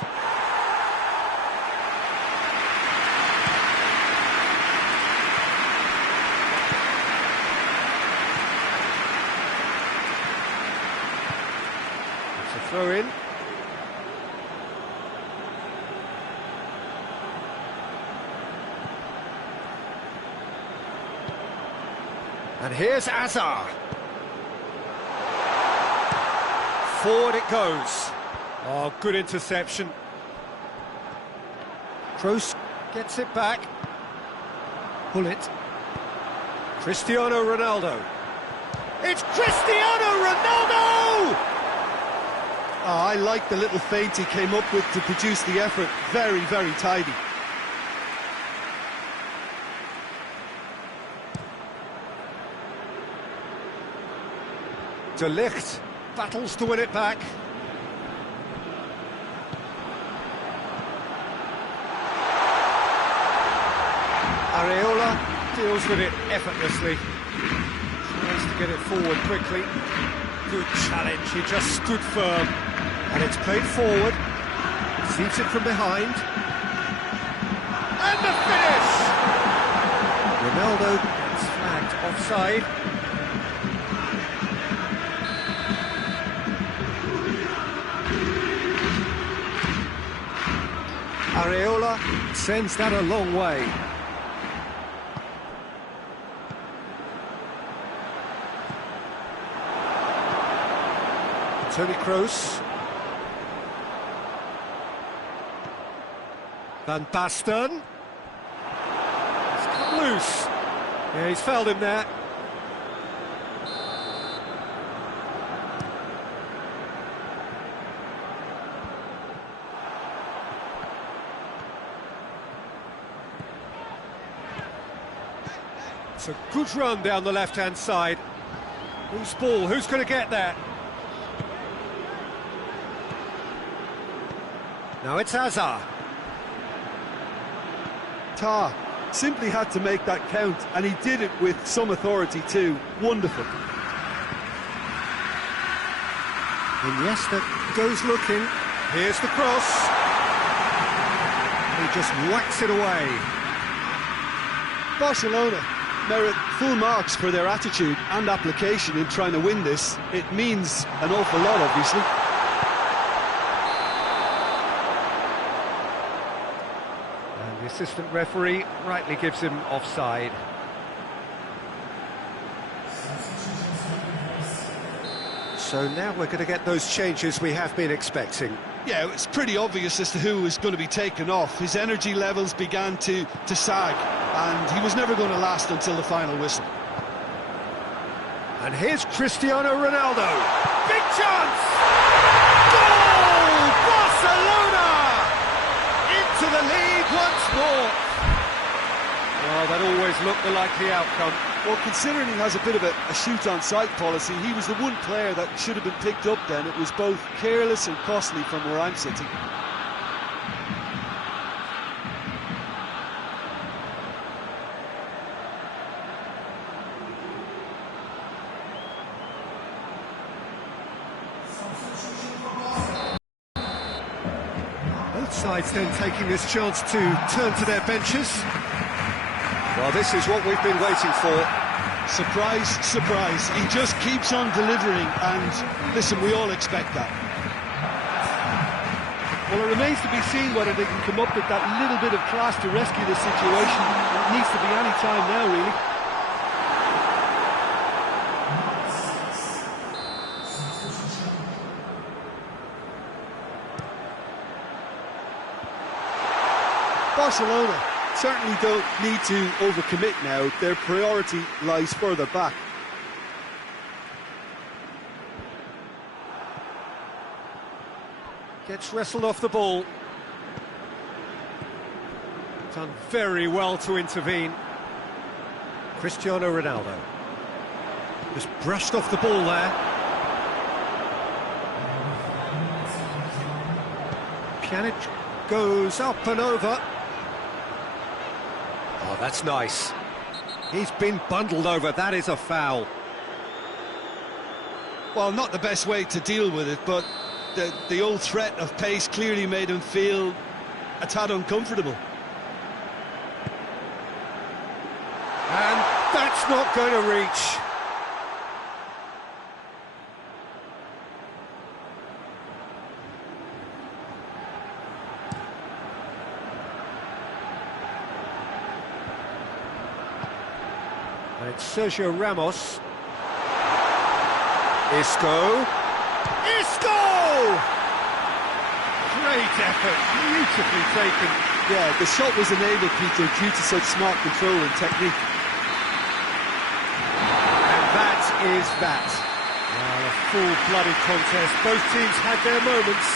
Throw in. And here's Hazard. Forward it goes. Oh, good interception. Kroos gets it back. Pull it. Cristiano Ronaldo. It's Cristiano Ronaldo! Oh, I like the little feint he came up with to produce the effort. Very, very tidy. De Ligt battles to win it back. Areola deals with it effortlessly. Tries to get it forward quickly. Good challenge, he just stood firm. And it's played forward. Seats it from behind. And the finish! Ronaldo gets flagged offside. Areola sends that a long way. Toni Kroos. Van Basten. He's come loose. Yeah, he's fouled him there. It's a good run down the left-hand side. Whose ball? Who's going to get that? Now it's Hazard. Tah simply had to make that count, and he did it with some authority too. Wonderful. Iniesta goes looking. Here's the cross. He just whacks it away. Barcelona merit full marks for their attitude and application in trying to win this. It means an awful lot, obviously. And the assistant referee rightly gives him offside. So now we're going to get those changes we have been expecting. Yeah, it's pretty obvious as to who was going to be taken off. His energy levels began to sag, and he was never going to last until the final whistle. And here's Cristiano Ronaldo. Big chance! Goal! Barcelona! Into the lead once more. Well, that always looked the likely outcome. Well, considering he has a bit of a shoot-on-sight policy, he was the one player that should have been picked up then. It was both careless and costly from where I'm sitting. Both sides then taking this chance to turn to their benches. Well, this is what we've been waiting for. Surprise, surprise. He just keeps on delivering, and listen, we all expect that. Well, it remains to be seen whether they can come up with that little bit of class to rescue the situation. It needs to be any time now, really. Barcelona certainly don't need to overcommit now. Their priority lies further back. Gets wrestled off the ball. Done very well to intervene. Cristiano Ronaldo. Just brushed off the ball there. Pjanic goes up and over. Oh, that's nice. He's been bundled over. That is a foul. Well, not the best way to deal with it, but the old threat of pace clearly made him feel a tad uncomfortable. And that's not going to reach. And it's Sergio Ramos. Isco. Great effort, beautifully taken. Yeah, the shot was enabled, Peter, due to such smart control and technique. And that is that. Well, a full-blooded contest. Both teams had their moments,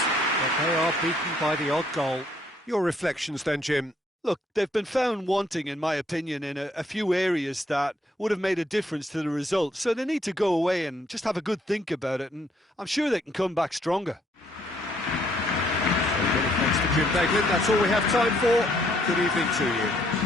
but they are beaten by the odd goal. Your reflections then, Jim? Look, they've been found wanting, in my opinion, in a few areas that would have made a difference to the result. So they need to go away and just have a good think about it, and I'm sure they can come back stronger. Thanks to Jim Beglin. That's all we have time for. Good evening to you.